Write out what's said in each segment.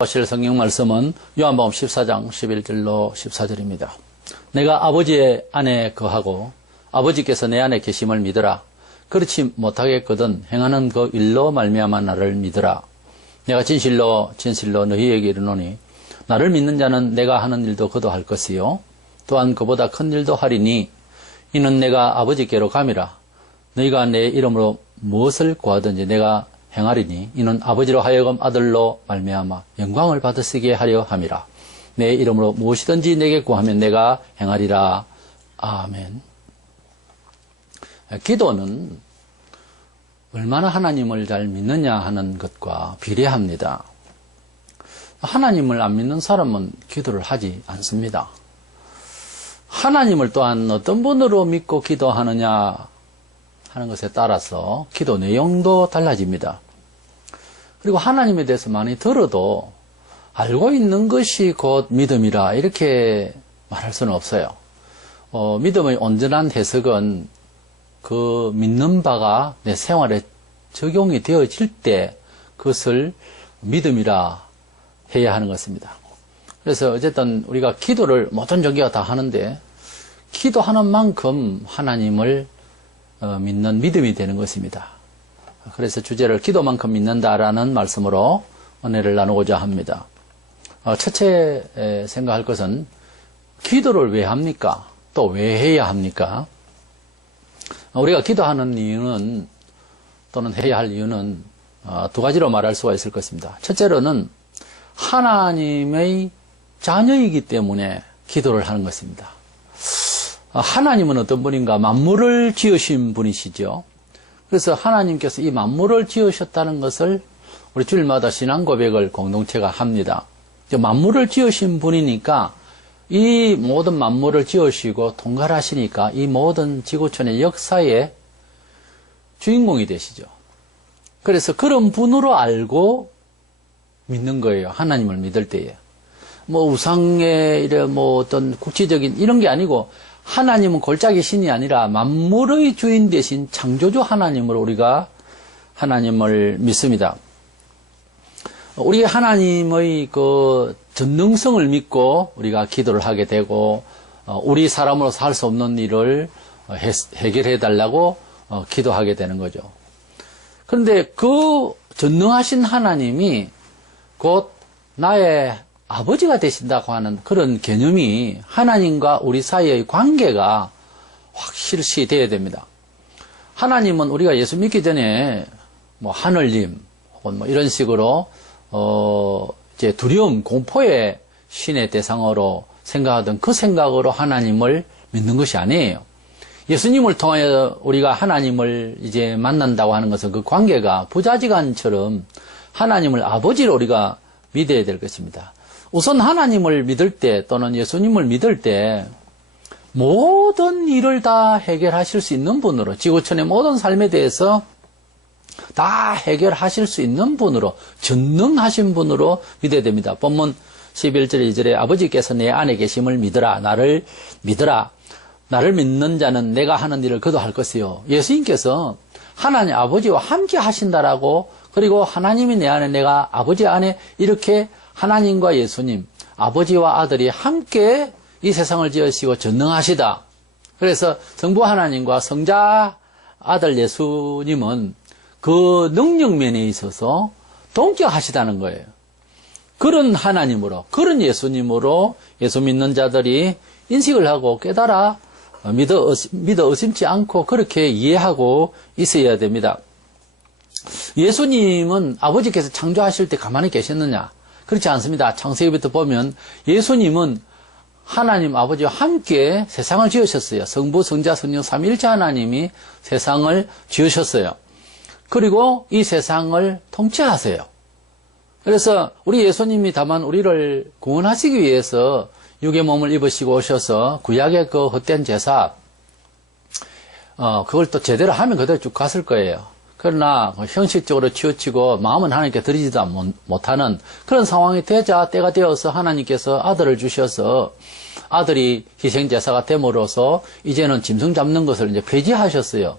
보실 성경 말씀은 요한복음 14장 11절로 14절입니다. 내가 아버지의 안에 거하고 아버지께서 내 안에 계심을 믿으라. 그렇지 못하겠거든 행하는 그 일로 말미암아 나를 믿으라. 내가 진실로 너희에게 이르노니 나를 믿는 자는 내가 하는 일도 그도 할 것이요 또한 그보다 큰 일도 하리니 이는 내가 아버지께로 감이라. 너희가 내 이름으로 무엇을 구하든지 내가 행하리니 이는 아버지로 하여금 아들로 말미암아 영광을 받으시게 하려 함이라. 내 이름으로 무엇이든지 내게 구하면 내가 행하리라. 아멘. 기도는 얼마나 하나님을 잘 믿느냐 하는 것과 비례합니다. 하나님을 안 믿는 사람은 기도를 하지 않습니다. 하나님을 또한 어떤 분으로 믿고 기도하느냐 하는 것에 따라서 기도 내용도 달라집니다. 그리고 하나님에 대해서 많이 들어도 알고 있는 것이 곧 믿음이라 이렇게 말할 수는 없어요. 믿음의 온전한 해석은 그 믿는 바가 내 생활에 적용이 되어질 때 그것을 믿음이라 해야 하는 것입니다. 그래서 어쨌든 우리가 기도를 모든 종교가 다 하는데 기도하는 만큼 하나님을 믿는 믿음이 되는 것입니다. 그래서 주제를 기도만큼 믿는다라는 말씀으로 은혜를 나누고자 합니다. 첫째 생각할 것은 기도를 왜 합니까? 또 왜 해야 합니까? 우리가 기도하는 이유는 또는 해야 할 이유는 두 가지로 말할 수가 있을 것입니다. 첫째로는 하나님의 자녀이기 때문에 기도를 하는 것입니다. 하나님은 어떤 분인가? 만물을 지으신 분이시죠. 그래서 하나님께서 이 만물을 지으셨다는 것을 우리 주일마다 신앙 고백을 공동체가 합니다. 만물을 지으신 분이니까 이 모든 만물을 지으시고 통괄하시니까 이 모든 지구촌의 역사의 주인공이 되시죠. 그래서 그런 분으로 알고 믿는 거예요. 하나님을 믿을 때에. 우상의 어떤 국지적인 이런 게 아니고 하나님은 골짜기 신이 아니라 만물의 주인 되신 창조주 하나님으로 우리가 하나님을 믿습니다. 우리 하나님의 그 전능성을 믿고 우리가 기도를 하게 되고 우리 사람으로서 할 수 없는 일을 해결해 달라고 기도하게 되는 거죠. 그런데 그 전능하신 하나님이 곧 나의 아버지가 되신다고 하는 그런 개념이 하나님과 우리 사이의 관계가 확실시 되어야 됩니다. 하나님은 우리가 예수 믿기 전에 하늘님 혹은 이런 식으로 이제 두려움, 공포의 신의 대상으로 생각하던 그 생각으로 하나님을 믿는 것이 아니에요. 예수님을 통하여 우리가 하나님을 이제 만난다고 하는 것은 그 관계가 부자지간처럼 하나님을 아버지로 우리가 믿어야 될 것입니다. 우선 하나님을 믿을 때 또는 예수님을 믿을 때 모든 일을 다 해결하실 수 있는 분으로 지구촌의 모든 삶에 대해서 다 해결하실 수 있는 분으로 전능하신 분으로 믿어야 됩니다. 본문 11절 2절에 아버지께서 내 안에 계심을 믿으라. 나를 믿으라. 나를 믿는 자는 내가 하는 일을 그도 할 것이요. 예수님께서 하나님 아버지와 함께 하신다라고 그리고 하나님이 내 안에 내가 아버지 안에 이렇게 하나님과 예수님, 아버지와 아들이 함께 이 세상을 지으시고 전능하시다. 그래서 성부 하나님과 성자 아들 예수님은 그 능력면에 있어서 동격하시다는 거예요. 그런 하나님으로, 그런 예수님으로 예수 믿는 자들이 인식을 하고 깨달아 믿어 의심치 않고 그렇게 이해하고 있어야 됩니다. 예수님은 아버지께서 창조하실 때 가만히 계셨느냐? 그렇지 않습니다. 창세기부터 보면 예수님은 하나님 아버지와 함께 세상을 지으셨어요. 성부, 성자, 성령, 삼위일체 하나님이 세상을 지으셨어요. 그리고 이 세상을 통치하세요. 그래서 우리 예수님이 다만 우리를 구원하시기 위해서 육의 몸을 입으시고 오셔서 구약의 그 헛된 제사 그걸 또 제대로 하면 그대로 쭉 갔을 거예요. 그러나 형식적으로 치우치고 마음은 하나님께 드리지도 못하는 그런 상황이 되자 때가 되어서 하나님께서 아들을 주셔서 아들이 희생제사가 됨으로써 이제는 짐승 잡는 것을 이제 폐지하셨어요.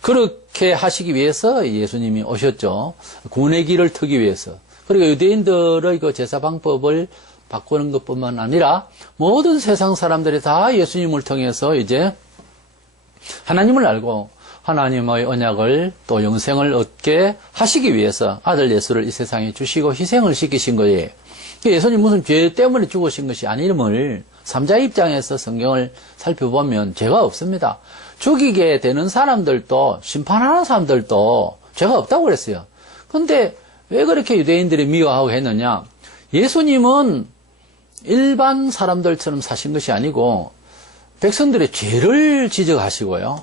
그렇게 하시기 위해서 예수님이 오셨죠. 구원의 길을 트기 위해서. 그리고 유대인들의 그 제사 방법을 바꾸는 것뿐만 아니라 모든 세상 사람들이 다 예수님을 통해서 이제 하나님을 알고 하나님의 언약을 또 영생을 얻게 하시기 위해서 아들 예수를 이 세상에 주시고 희생을 시키신 거예요. 예수님 무슨 죄 때문에 죽으신 것이 아님을 삼자의 입장에서 성경을 살펴보면 죄가 없습니다. 죽이게 되는 사람들도 심판하는 사람들도 죄가 없다고 그랬어요. 그런데 왜 그렇게 유대인들이 미워하고 했느냐? 예수님은 일반 사람들처럼 사신 것이 아니고 백성들의 죄를 지적하시고요.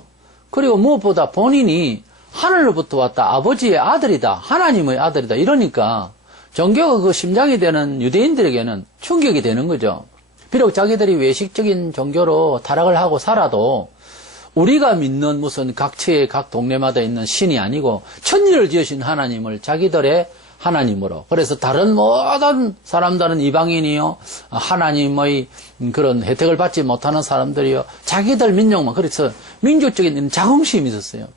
그리고 무엇보다 본인이 하늘로부터 왔다, 아버지의 아들이다, 하나님의 아들이다 이러니까 종교가 그 심장이 되는 유대인들에게는 충격이 되는 거죠. 비록 자기들이 외식적인 종교로 타락을 하고 살아도 우리가 믿는 무슨 각처의 각 동네마다 있는 신이 아니고 천지를 지으신 하나님을 자기들의 하나님으로. 그래서 다른 모든 사람들은 이방인이요, 하나님의 그런 혜택을 받지 못하는 사람들이요, 자기들 민족만. 그래서 민족적인 자긍심이 있었어요.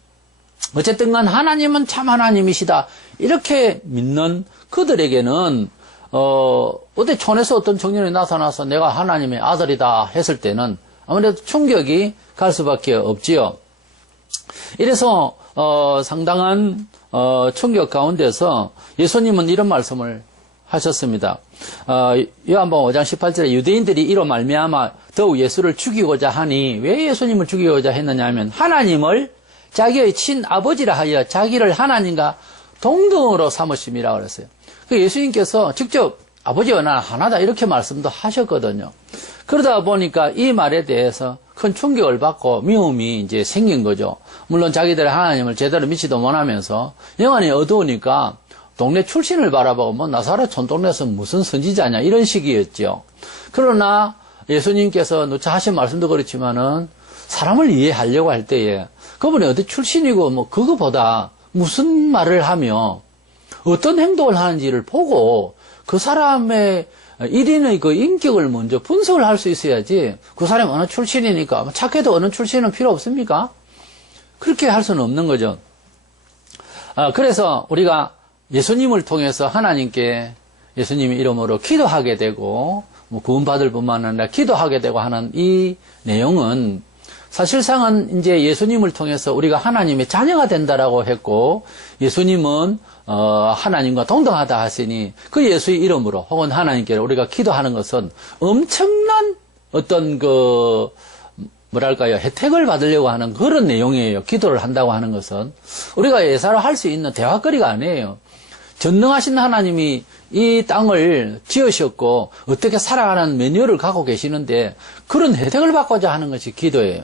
어쨌든 간 하나님은 참 하나님이시다 이렇게 믿는 그들에게는 어디 촌에서 어떤 청년이 나타나서 내가 하나님의 아들이다 했을 때는 아무래도 충격이 갈 수밖에 없지요. 이래서 상당한 충격 가운데서 예수님은 이런 말씀을 하셨습니다. 요한복음 5장 18절에 유대인들이 이로 말미암아 더욱 예수를 죽이고자 하니, 왜 예수님을 죽이고자 했느냐 하면 하나님을 자기의 친아버지라 하여 자기를 하나님과 동등으로 삼으심이라고 그랬어요. 예수님께서 직접 아버지와 나 하나다 이렇게 말씀도 하셨거든요. 그러다 보니까 이 말에 대해서 큰 충격을 받고 미움이 이제 생긴 거죠. 물론 자기들의 하나님을 제대로 믿지도 못하면서 영안이 어두우니까 동네 출신을 바라보고 뭐 나사렛 촌동네에서 무슨 선지자냐 이런 식이었죠. 그러나 예수님께서 누차 하신 말씀도 그렇지만은 사람을 이해하려고 할 때에 그분이 어디 출신이고 뭐 그거보다 무슨 말을 하며 어떤 행동을 하는지를 보고 그 사람의 일인의 그 인격을 먼저 분석을 할 수 있어야지 그 사람이 어느 출신이니까 착해도 어느 출신은 필요 없습니까? 그렇게 할 수는 없는 거죠. 그래서 우리가 예수님을 통해서 하나님께 예수님의 이름으로 기도하게 되고 뭐 구원받을 뿐만 아니라 기도하게 되고 하는 이 내용은 사실상은 이제 예수님을 통해서 우리가 하나님의 자녀가 된다라고 했고 예수님은 하나님과 동등하다 하시니 그 예수의 이름으로 혹은 하나님께 우리가 기도하는 것은 엄청난 어떤 그 뭐랄까요 혜택을 받으려고 하는 그런 내용이에요. 기도를 한다고 하는 것은 우리가 예사로 할 수 있는 대화거리가 아니에요. 전능하신 하나님이 이 땅을 지으셨고 어떻게 살아가는 매뉴얼을 갖고 계시는데 그런 혜택을 받고자 하는 것이 기도예요.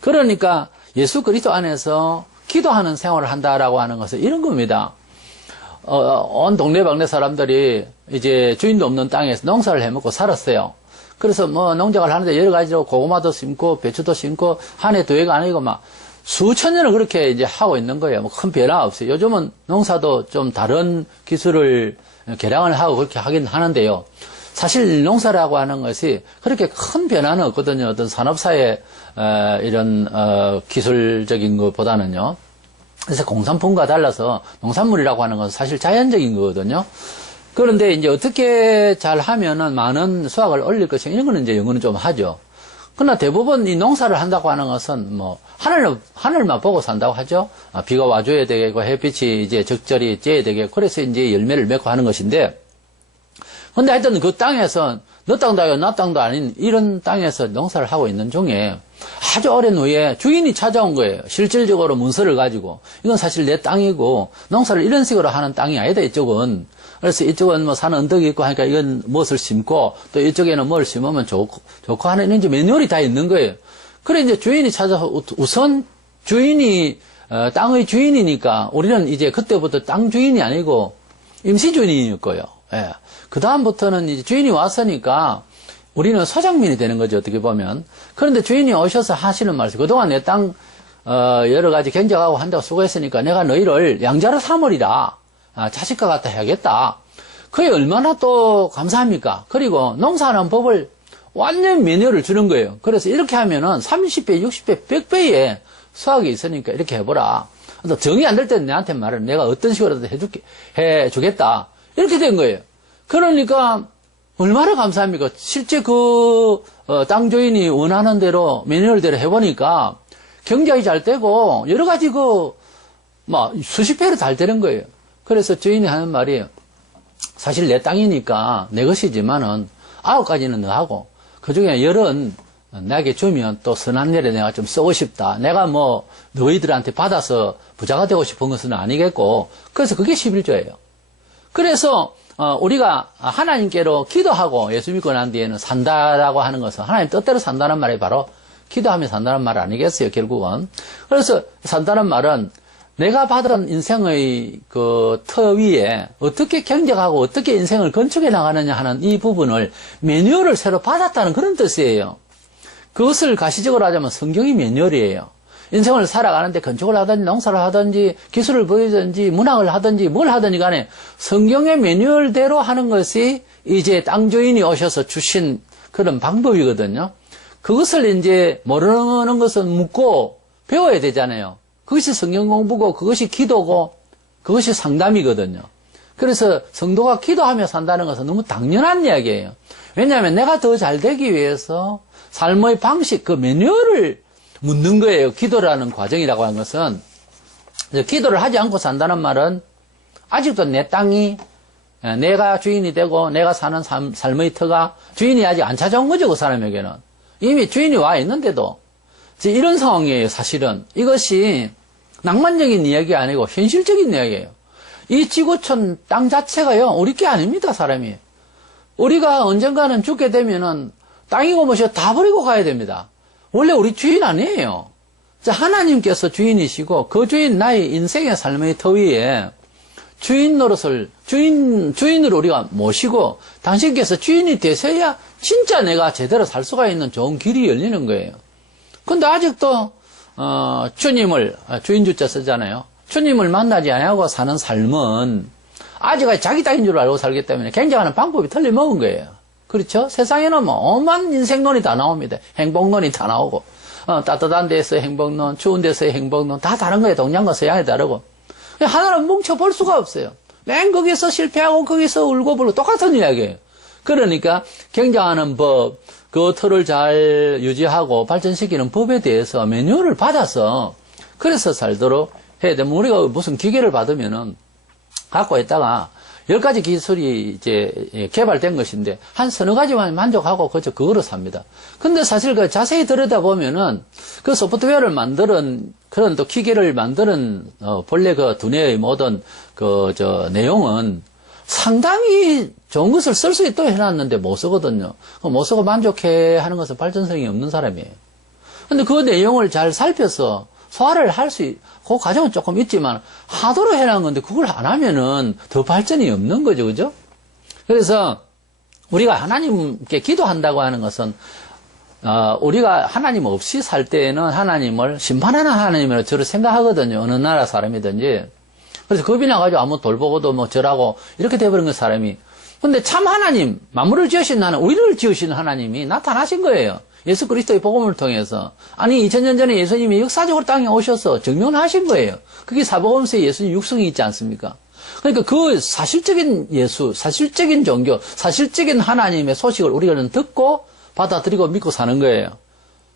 그러니까 예수 그리스도 안에서 기도하는 생활을 한다라고 하는 것은 이런 겁니다. 온 동네방네 사람들이 이제 주인도 없는 땅에서 농사를 해먹고 살았어요. 그래서 뭐 농작을 하는데 여러 가지로 고구마도 심고 배추도 심고 한 해 두 해가 아니고 막 수천 년을 그렇게 이제 하고 있는 거예요. 뭐 큰 변화 없어요. 요즘은 농사도 좀 다른 기술을 개량을 하고 그렇게 하긴 하는데요. 사실 농사라고 하는 것이 그렇게 큰 변화는 없거든요. 어떤 산업사의 이런 기술적인 것보다는요. 그래서 공산품과 달라서 농산물이라고 하는 것은 사실 자연적인 거거든요. 그런데 이제 어떻게 잘 하면은 많은 수확을 올릴 것인가 이런 거는 이제 연구는 좀 하죠. 그러나 대부분 이 농사를 한다고 하는 것은 뭐 하늘만 보고 산다고 하죠. 비가 와줘야 되고 햇빛이 이제 적절히 쬐야 되고 그래서 이제 열매를 맺고 하는 것인데, 근데 하여튼 그 땅에서 너 땅도 아니고 나 땅도 아닌 이런 땅에서 농사를 하고 있는 중에 아주 오랜 후에 주인이 찾아온 거예요. 실질적으로 문서를 가지고 이건 사실 내 땅이고 농사를 이런 식으로 하는 땅이 아니다 이쪽은. 그래서 이쪽은 뭐 산 언덕이 있고 하니까 이건 무엇을 심고 또 이쪽에는 뭘 심으면 좋고 하는 이제 매뉴얼이 다 있는 거예요. 그래 이제 주인이 찾아서 우선 주인이 땅의 주인이니까 우리는 이제 그때부터 땅 주인이 아니고 임시 주인일 거예요. 예. 그 다음부터는 이제 주인이 왔으니까 우리는 소장민이 되는 거죠, 어떻게 보면. 그런데 주인이 오셔서 하시는 말씀, 그동안 내 땅 여러 가지 경작하고 한다고 수고했으니까 내가 너희를 양자로 삼으리라. 자식과 같아 해야겠다. 그게 얼마나 또 감사합니까? 그리고 농사하는 법을 완전 매뉴얼을 주는 거예요. 그래서 이렇게 하면은 30배, 60배, 100배의 수확이 있으니까 이렇게 해보라. 또 정이 안 될 때는 내한테 말을 내가 어떤 식으로든 해주겠다. 이렇게 된 거예요. 그러니까 얼마나 감사합니까? 실제 땅 주인이 원하는 대로 매뉴얼대로 해보니까 경작이 잘 되고 여러 가지 수십 배로 잘 되는 거예요. 그래서 주인이 하는 말이 사실 내 땅이니까 내 것이지만은 9가지는 너 하고 그 중에 열은 내게 주면 또 선한 일에 내가 좀 쓰고 싶다. 내가 너희들한테 받아서 부자가 되고 싶은 것은 아니겠고 그래서 그게 11조예요. 그래서 우리가 하나님께로 기도하고 예수 믿고 난 뒤에는 산다라고 하는 것은 하나님 뜻대로 산다는 말이 바로 기도하며 산다는 말 아니겠어요, 결국은. 그래서 산다는 말은 내가 받은 인생의 터 위에 어떻게 경작하고 어떻게 인생을 건축해 나가느냐 하는 이 부분을 매뉴얼을 새로 받았다는 그런 뜻이에요. 그것을 가시적으로 하자면 성경이 매뉴얼이에요. 인생을 살아가는데 건축을 하든지 농사를 하든지 기술을 보이든지 문학을 하든지 뭘 하든지 간에 성경의 매뉴얼대로 하는 것이 이제 땅 주인이 오셔서 주신 그런 방법이거든요. 그것을 이제 모르는 것은 묻고 배워야 되잖아요. 그것이 성경 공부고 그것이 기도고 그것이 상담이거든요. 그래서 성도가 기도하며 산다는 것은 너무 당연한 이야기예요. 왜냐하면 내가 더 잘 되기 위해서 삶의 방식, 그 매뉴얼을 묻는 거예요. 기도라는 과정이라고 하는 것은. 기도를 하지 않고 산다는 말은 아직도 내 땅이 내가 주인이 되고 내가 사는 삶의 터가 주인이 아직 안 찾아온 거죠. 그 사람에게는. 이미 주인이 와 있는데도 이런 상황이에요. 사실은 이것이 낭만적인 이야기가 아니고 현실적인 이야기예요. 이 지구촌 땅 자체가요 우리 게 아닙니다. 사람이. 우리가 언젠가는 죽게 되면은 땅이고 뭐시고 다 버리고 가야 됩니다. 원래 우리 주인 아니에요. 하나님께서 주인이시고 그 주인 나의 인생의 삶의 터 위에 주인 노릇을 주인으로 우리가 모시고 당신께서 주인이 되셔야 진짜 내가 제대로 살 수가 있는 좋은 길이 열리는 거예요. 근데 아직도 주님을 주인주자 쓰잖아요. 주님을 만나지 않고 사는 삶은 아직까지 자기 땅인 줄 알고 살기 때문에 굉장한 방법이 틀려먹은 거예요. 그렇죠? 세상에는 오만 인생론이 다 나옵니다. 행복론이 다 나오고 따뜻한 데서의 행복론, 추운 데서의 행복론 다 다른 거예요. 동양과 서양이 다르고 하나는 뭉쳐볼 수가 없어요. 맨 거기서 실패하고 거기서 울고 불고 똑같은 이야기예요. 그러니까 경작하는 법, 그 틀을 잘 유지하고 발전시키는 법에 대해서 매뉴얼을 받아서 그래서 살도록 해야 되면 우리가 무슨 기계를 받으면은 갖고 있다가 10가지 기술이 이제 개발된 것인데 한 서너 가지만 만족하고 그거로 삽니다. 근데 사실 자세히 들여다보면은 그 소프트웨어를 만드는 그런 또 기계를 만드는 본래 그 두뇌의 모든 내용은 상당히 좋은 것을 쓸 수 있도록 해놨는데 못 쓰거든요. 못 쓰고 만족해 하는 것은 발전성이 없는 사람이에요. 근데 그 내용을 잘 살펴서 소화를 그 과정은 조금 있지만 하도록 해놓은 건데 그걸 안 하면은 더 발전이 없는 거죠. 그죠? 그래서 우리가 하나님께 기도한다고 하는 것은 우리가 하나님 없이 살 때에는 하나님을 심판하는 하나님으로 저를 생각하거든요. 어느 나라 사람이든지. 그래서 겁이 나가지고 아무 돌보고도 절하고 이렇게 돼버린 그 사람이. 근데 참 하나님, 만물을 지으신 하나님, 우리를 지으신 하나님이 나타나신 거예요. 예수 그리스도의 복음을 통해서. 아니 2000년 전에 예수님이 역사적으로 땅에 오셔서 증명하신 거예요. 그게 사복음서에 예수님 육성이 있지 않습니까? 그러니까 그 사실적인 예수, 사실적인 종교, 사실적인 하나님의 소식을 우리는 듣고 받아들이고 믿고 사는 거예요.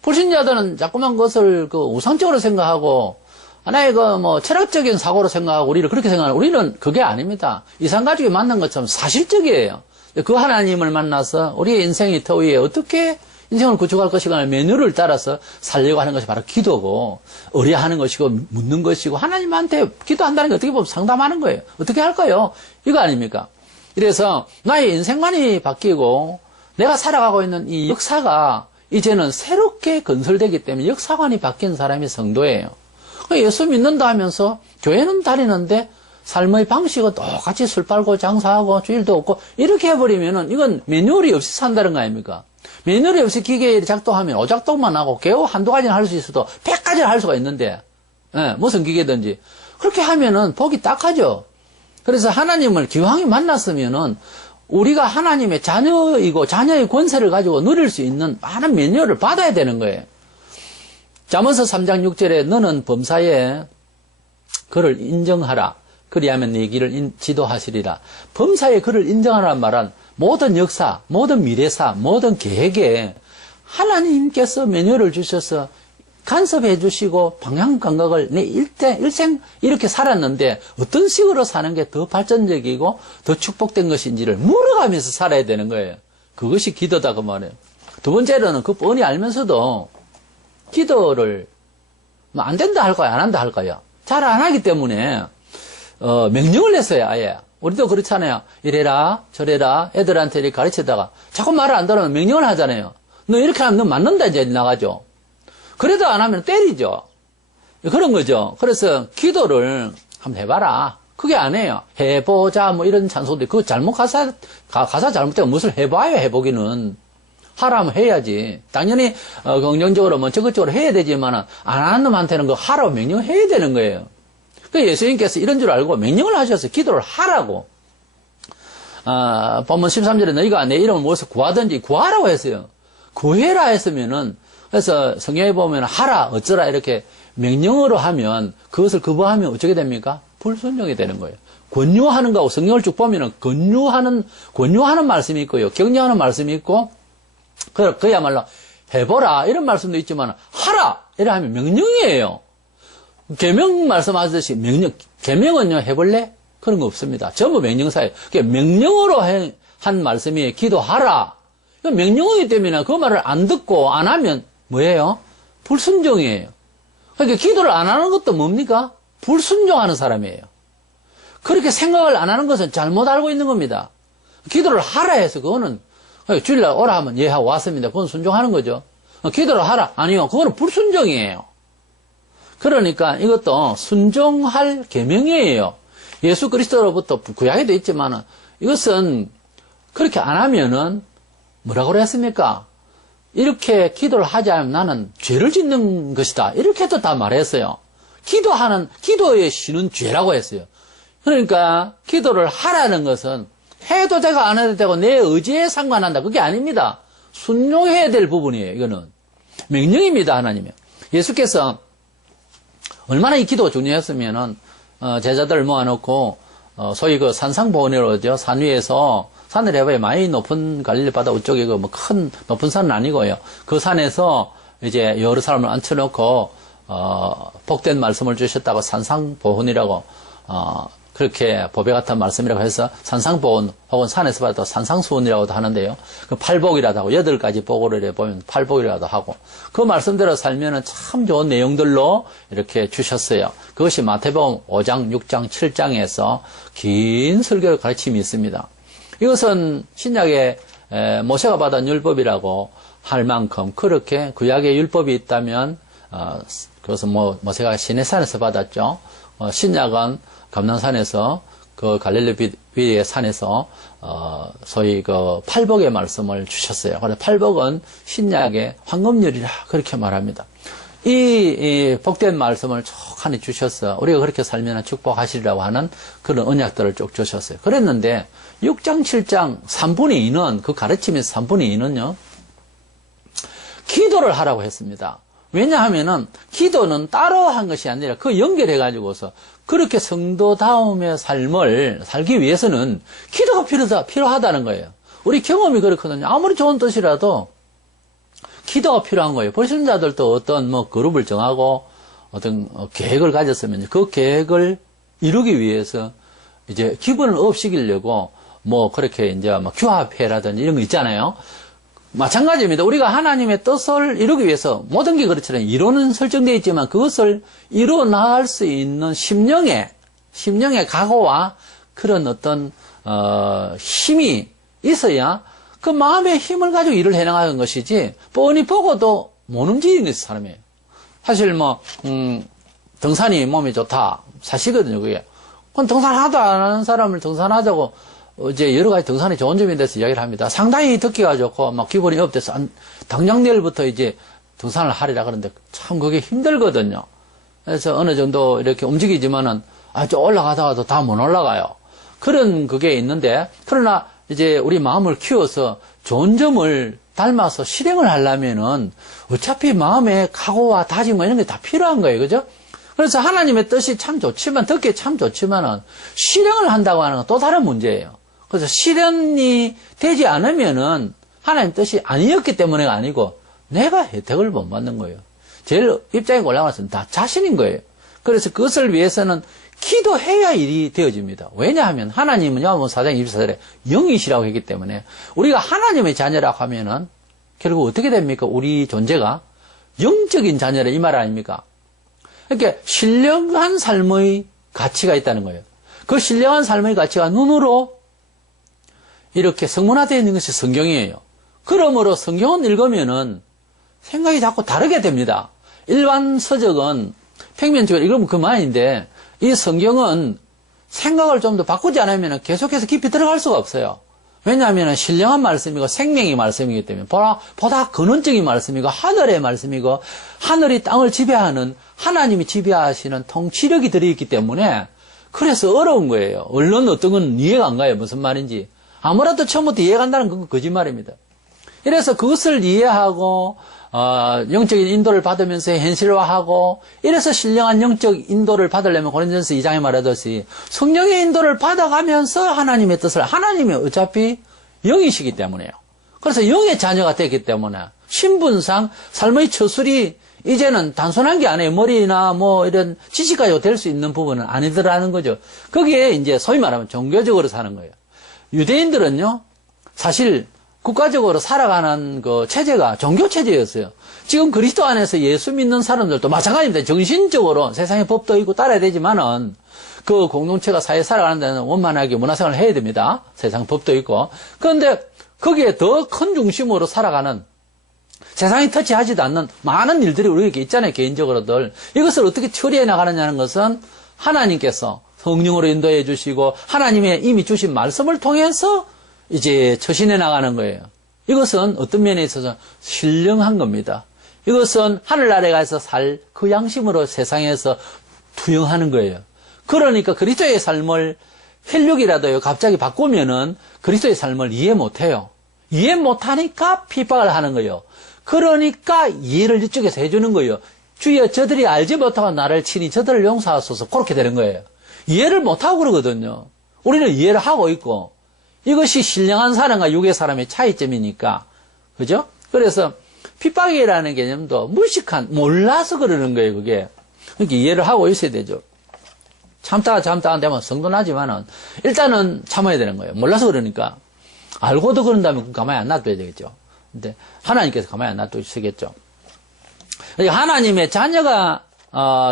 불신자들은 자꾸만 그것을 우상적으로 생각하고 하나의 철학적인 사고로 생각하고 우리를 그렇게 생각하는 우리는 그게 아닙니다. 이산가족이 만난 것처럼 사실적이에요. 그 하나님을 만나서 우리의 인생의 터 위에 어떻게 인생을 구축할 것인가 매뉴얼을 따라서 살려고 하는 것이 바로 기도고 의뢰하는 것이고 묻는 것이고 하나님한테 기도한다는 게 어떻게 보면 상담하는 거예요. 어떻게 할까요? 이거 아닙니까? 이래서 나의 인생관이 바뀌고 내가 살아가고 있는 이 역사가 이제는 새롭게 건설되기 때문에 역사관이 바뀐 사람이 성도예요. 예수 믿는다 하면서 교회는 다니는데 삶의 방식은 똑같이 술 빨고 장사하고 주일도 없고 이렇게 해버리면은 이건 매뉴얼이 없이 산다는 거 아닙니까? 매뉴얼이 없이 기계에 작동하면 오작동만 하고 겨우 한두 가지는 할 수 있어도 100가지를 할 수가 있는데 무슨 기계든지 그렇게 하면은 보기 딱하죠. 그래서 하나님을 기왕이 만났으면은 우리가 하나님의 자녀이고 자녀의 권세를 가지고 누릴 수 있는 많은 매뉴얼을 받아야 되는 거예요. 잠언서 3장 6절에 너는 범사에 그를 인정하라. 그리하면 네 길을 지도하시리라. 범사에 그를 인정하라는 말은 모든 역사, 모든 미래사, 모든 계획에 하나님께서 매뉴얼을 주셔서 간섭해 주시고 방향 감각을 내 일생 이렇게 살았는데 어떤 식으로 사는 게 더 발전적이고 더 축복된 것인지를 물어가면서 살아야 되는 거예요. 그것이 기도다 그 말이에요. 두 번째로는 그 뻔히 알면서도 기도를 뭐 안 된다 할까요? 안 한다 할까요? 잘 안 하기 때문에 명령을 했어요. 아예. 우리도 그렇잖아요. 이래라 저래라 애들한테 이렇게 가르치다가 자꾸 말을 안 들으면 명령을 하잖아요. 너 이렇게 하면 너 맞는다 이제 나가죠. 그래도 안 하면 때리죠. 그런 거죠. 그래서 기도를 한번 해봐라. 그게 안 해요. 해보자 뭐 이런 찬송도 그거 잘못 가사 잘못되면 무엇을 해봐요. 해보기는 하라면 해야지. 당연히 긍정적으로 뭐 적극적으로 해야 되지만 안 하는 놈한테는 그 하라고 명령해야 되는 거예요. 그 예수님께서 이런 줄 알고 명령을 하셔서 기도를 하라고. 본문 13절에 너희가 내 이름을 모여서 구하든지 구하라고 했어요. 구해라 했으면은 그래서 성경에 보면 하라 어쩌라 이렇게 명령으로 하면 그것을 거부하면 어떻게 됩니까? 불순종이 되는 거예요. 권유하는 거하고 성경을 쭉 보면은 권유하는 말씀이 있고요. 격려하는 말씀이 있고 그야말로 해보라 이런 말씀도 있지만 하라 이래 하면 명령이에요. 계명 말씀하듯이 계명은요 해볼래? 그런 거 없습니다. 전부 명령사예요. 명령으로 한 말씀이 기도하라. 명령이기 때문에 그 말을 안 듣고 안 하면 뭐예요? 불순종이에요. 그러니까 기도를 안 하는 것도 뭡니까? 불순종하는 사람이에요. 그렇게 생각을 안 하는 것은 잘못 알고 있는 겁니다. 기도를 하라 해서 그거는 주일날 오라 하면 예 하고 왔습니다. 그건 순종하는 거죠. 기도를 하라. 아니요. 그거는 불순종이에요. 그러니까 이것도 순종할 계명이에요. 예수 그리스도로부터 구약에도 있지만 이것은 그렇게 안 하면은 뭐라고 그랬습니까? 이렇게 기도를 하지 않으면 나는 죄를 짓는 것이다. 이렇게도 다 말했어요. 기도에 쉬는 죄라고 했어요. 그러니까 기도를 하라는 것은 해도 되고 안 해도 되고 내 의지에 상관한다. 그게 아닙니다. 순종해야 될 부분이에요. 이거는 명령입니다. 하나님의. 예수께서 얼마나 이 기도가 중요했으면은 제자들을 모아놓고 소위 그 산상보훈이라고 그러죠. 산 위에서 산을 해봐야 많이 높은 갈릴리 바다 우쪽에 그 뭐 큰 높은 산은 아니고요. 그 산에서 이제 여러 사람을 앉혀놓고 복된 말씀을 주셨다고 산상보훈이라고 그렇게 보배 같은 말씀이라고 해서 산상보훈 혹은 산에서 봐도 산상수훈이라고도 하는데요. 그 팔복이라도 하고 8가지 복을 해보면 팔복이라도 하고 그 말씀대로 살면은 참 좋은 내용들로 이렇게 주셨어요. 그것이 마태복음 5장, 6장, 7장에서 긴 설교를 가르침이 있습니다. 이것은 신약에 모세가 받은 율법이라고 할 만큼 그렇게 구약의 율법이 있다면 그것은 모세가 시내산에서 받았죠. 신약은 감난산에서 그 갈릴리 위의 산에서 소위 그 팔복의 말씀을 주셨어요. 그래서 팔복은 신약의 황금률이라 그렇게 말합니다. 이 복된 말씀을 쭉 하니 주셔서 우리가 그렇게 살면 축복하시리라고 하는 그런 언약들을 쭉 주셨어요. 그랬는데 6장, 7장 3분의 2는 그 가르침에서 3분의 2는요. 기도를 하라고 했습니다. 왜냐하면은 기도는 따로 한 것이 아니라 그 연결해가지고서 그렇게 성도다움의 삶을 살기 위해서는 기도가 필요하다는 거예요. 우리 경험이 그렇거든요. 아무리 좋은 뜻이라도 기도가 필요한 거예요. 불신자들도 어떤 그룹을 정하고 어떤 계획을 가졌으면 그 계획을 이루기 위해서 이제 기분을 업시키려고 그렇게 이제 규합회라든지 이런 거 있잖아요. 마찬가지입니다. 우리가 하나님의 뜻을 이루기 위해서 모든 게 그렇잖아요. 이론은 설정되어 있지만 그것을 이루어 나갈 수 있는 심령의 각오와 그런 어떤 힘이 있어야 그 마음의 힘을 가지고 일을 해나가는 것이지 뻔히 보고도 못 움직이는 것이 사람이에요. 사실 등산이 몸에 좋다 사실거든요. 그게. 그건 등산 하도 안 하는 사람을 등산하자고 이제 여러 가지 등산이 좋은 점에 대해서 이야기를 합니다. 상당히 듣기가 좋고 기분이 업돼서 당장 내일부터 이제 등산을 하리라 그러는데 참 그게 힘들거든요. 그래서 어느 정도 이렇게 움직이지만은 좀 올라가다가도 다 못 올라가요. 그런 그게 있는데 그러나 이제 우리 마음을 키워서 좋은 점을 닮아서 실행을 하려면은 어차피 마음의 각오와 다짐 이런 게 다 필요한 거예요. 그죠? 그래서 하나님의 뜻이 참 좋지만, 듣기 참 좋지만은, 실행을 한다고 하는 건 또 다른 문제예요. 그래서 실현이 되지 않으면은, 하나님 뜻이 아니었기 때문에가 아니고, 내가 혜택을 못 받는 거예요. 제일 입장이 올라가서 다 자신인 거예요. 그래서 그것을 위해서는 기도해야 일이 되어집니다. 왜냐하면 하나님은 요한복음 4장 24절에 영이시라고 했기 때문에 우리가 하나님의 자녀라고 하면은 결국 어떻게 됩니까? 우리 존재가 영적인 자녀라 이 말 아닙니까? 그러니까 신령한 삶의 가치가 있다는 거예요. 그 신령한 삶의 가치가 눈으로 이렇게 성문화되어 있는 것이 성경이에요. 그러므로 성경을 읽으면은 생각이 자꾸 다르게 됩니다. 일반 서적은 평면적으로 읽으면 그만인데 이 성경은 생각을 좀 더 바꾸지 않으면 계속해서 깊이 들어갈 수가 없어요. 왜냐하면 신령한 말씀이고 생명의 말씀이기 때문에 보다 근원적인 말씀이고 하늘의 말씀이고 하늘이 땅을 지배하는 하나님이 지배하시는 통치력이 들어있기 때문에 그래서 어려운 거예요. 얼른 어떤 건 이해가 안 가요. 무슨 말인지. 아무래도 처음부터 이해가 간다는 건 거짓말입니다. 이래서 그것을 이해하고 영적인 인도를 받으면서 현실화하고 이래서 신령한 영적 인도를 받으려면 고린도전서 2장에 말하듯이 성령의 인도를 받아가면서 하나님의 뜻을 하나님이 어차피 영이시기 때문에요. 그래서 영의 자녀가 됐기 때문에 신분상 삶의 처술이 이제는 단순한 게 아니에요. 머리나 뭐 이런 지식가지고 될 수 있는 부분은 아니더라는 거죠. 거기에 이제 소위 말하면 종교적으로 사는 거예요. 유대인들은요, 사실 국가적으로 살아가는 그 체제가 종교 체제였어요. 지금 그리스도 안에서 예수 믿는 사람들도 마찬가지입니다. 정신적으로 세상의 법도 있고 따라야 되지만은 그 공동체가 사회 살아가는 데는 원만하게 문화생활을 해야 됩니다. 세상 법도 있고. 그런데 거기에 더 큰 중심으로 살아가는 세상이 터치하지도 않는 많은 일들이 우리에게 있잖아요. 개인적으로들. 이것을 어떻게 처리해 나가느냐는 것은 하나님께서 성령으로 인도해 주시고 하나님의 이미 주신 말씀을 통해서 이제 처신해 나가는 거예요. 이것은 어떤 면에 있어서 신령한 겁니다. 이것은 하늘나라에 가서 살 그 양심으로 세상에서 투영하는 거예요. 그러니까 그리스도의 삶을 혈육이라도요 갑자기 바꾸면은 그리스도의 삶을 이해 못해요. 이해 못하니까 핍박을 하는 거예요. 그러니까 이해를 이쪽에서 해주는 거예요. 주여 저들이 알지 못하고 나를 치니 저들을 용서하소서. 그렇게 되는 거예요. 이해를 못하고 그러거든요. 우리는 이해를 하고 있고 이것이 신령한 사람과 육의 사람의 차이점이니까. 그죠? 그래서 핍박이라는 개념도 무식한, 몰라서 그러는 거예요, 그게. 그러니까 이해를 하고 있어야 되죠. 참다가 안 되면 성도 나지만은 일단은 참아야 되는 거예요. 몰라서 그러니까. 알고도 그런다면 가만히 안 놔둬야 되겠죠. 근데 하나님께서 가만히 안 놔두시겠죠. 하나님의 자녀가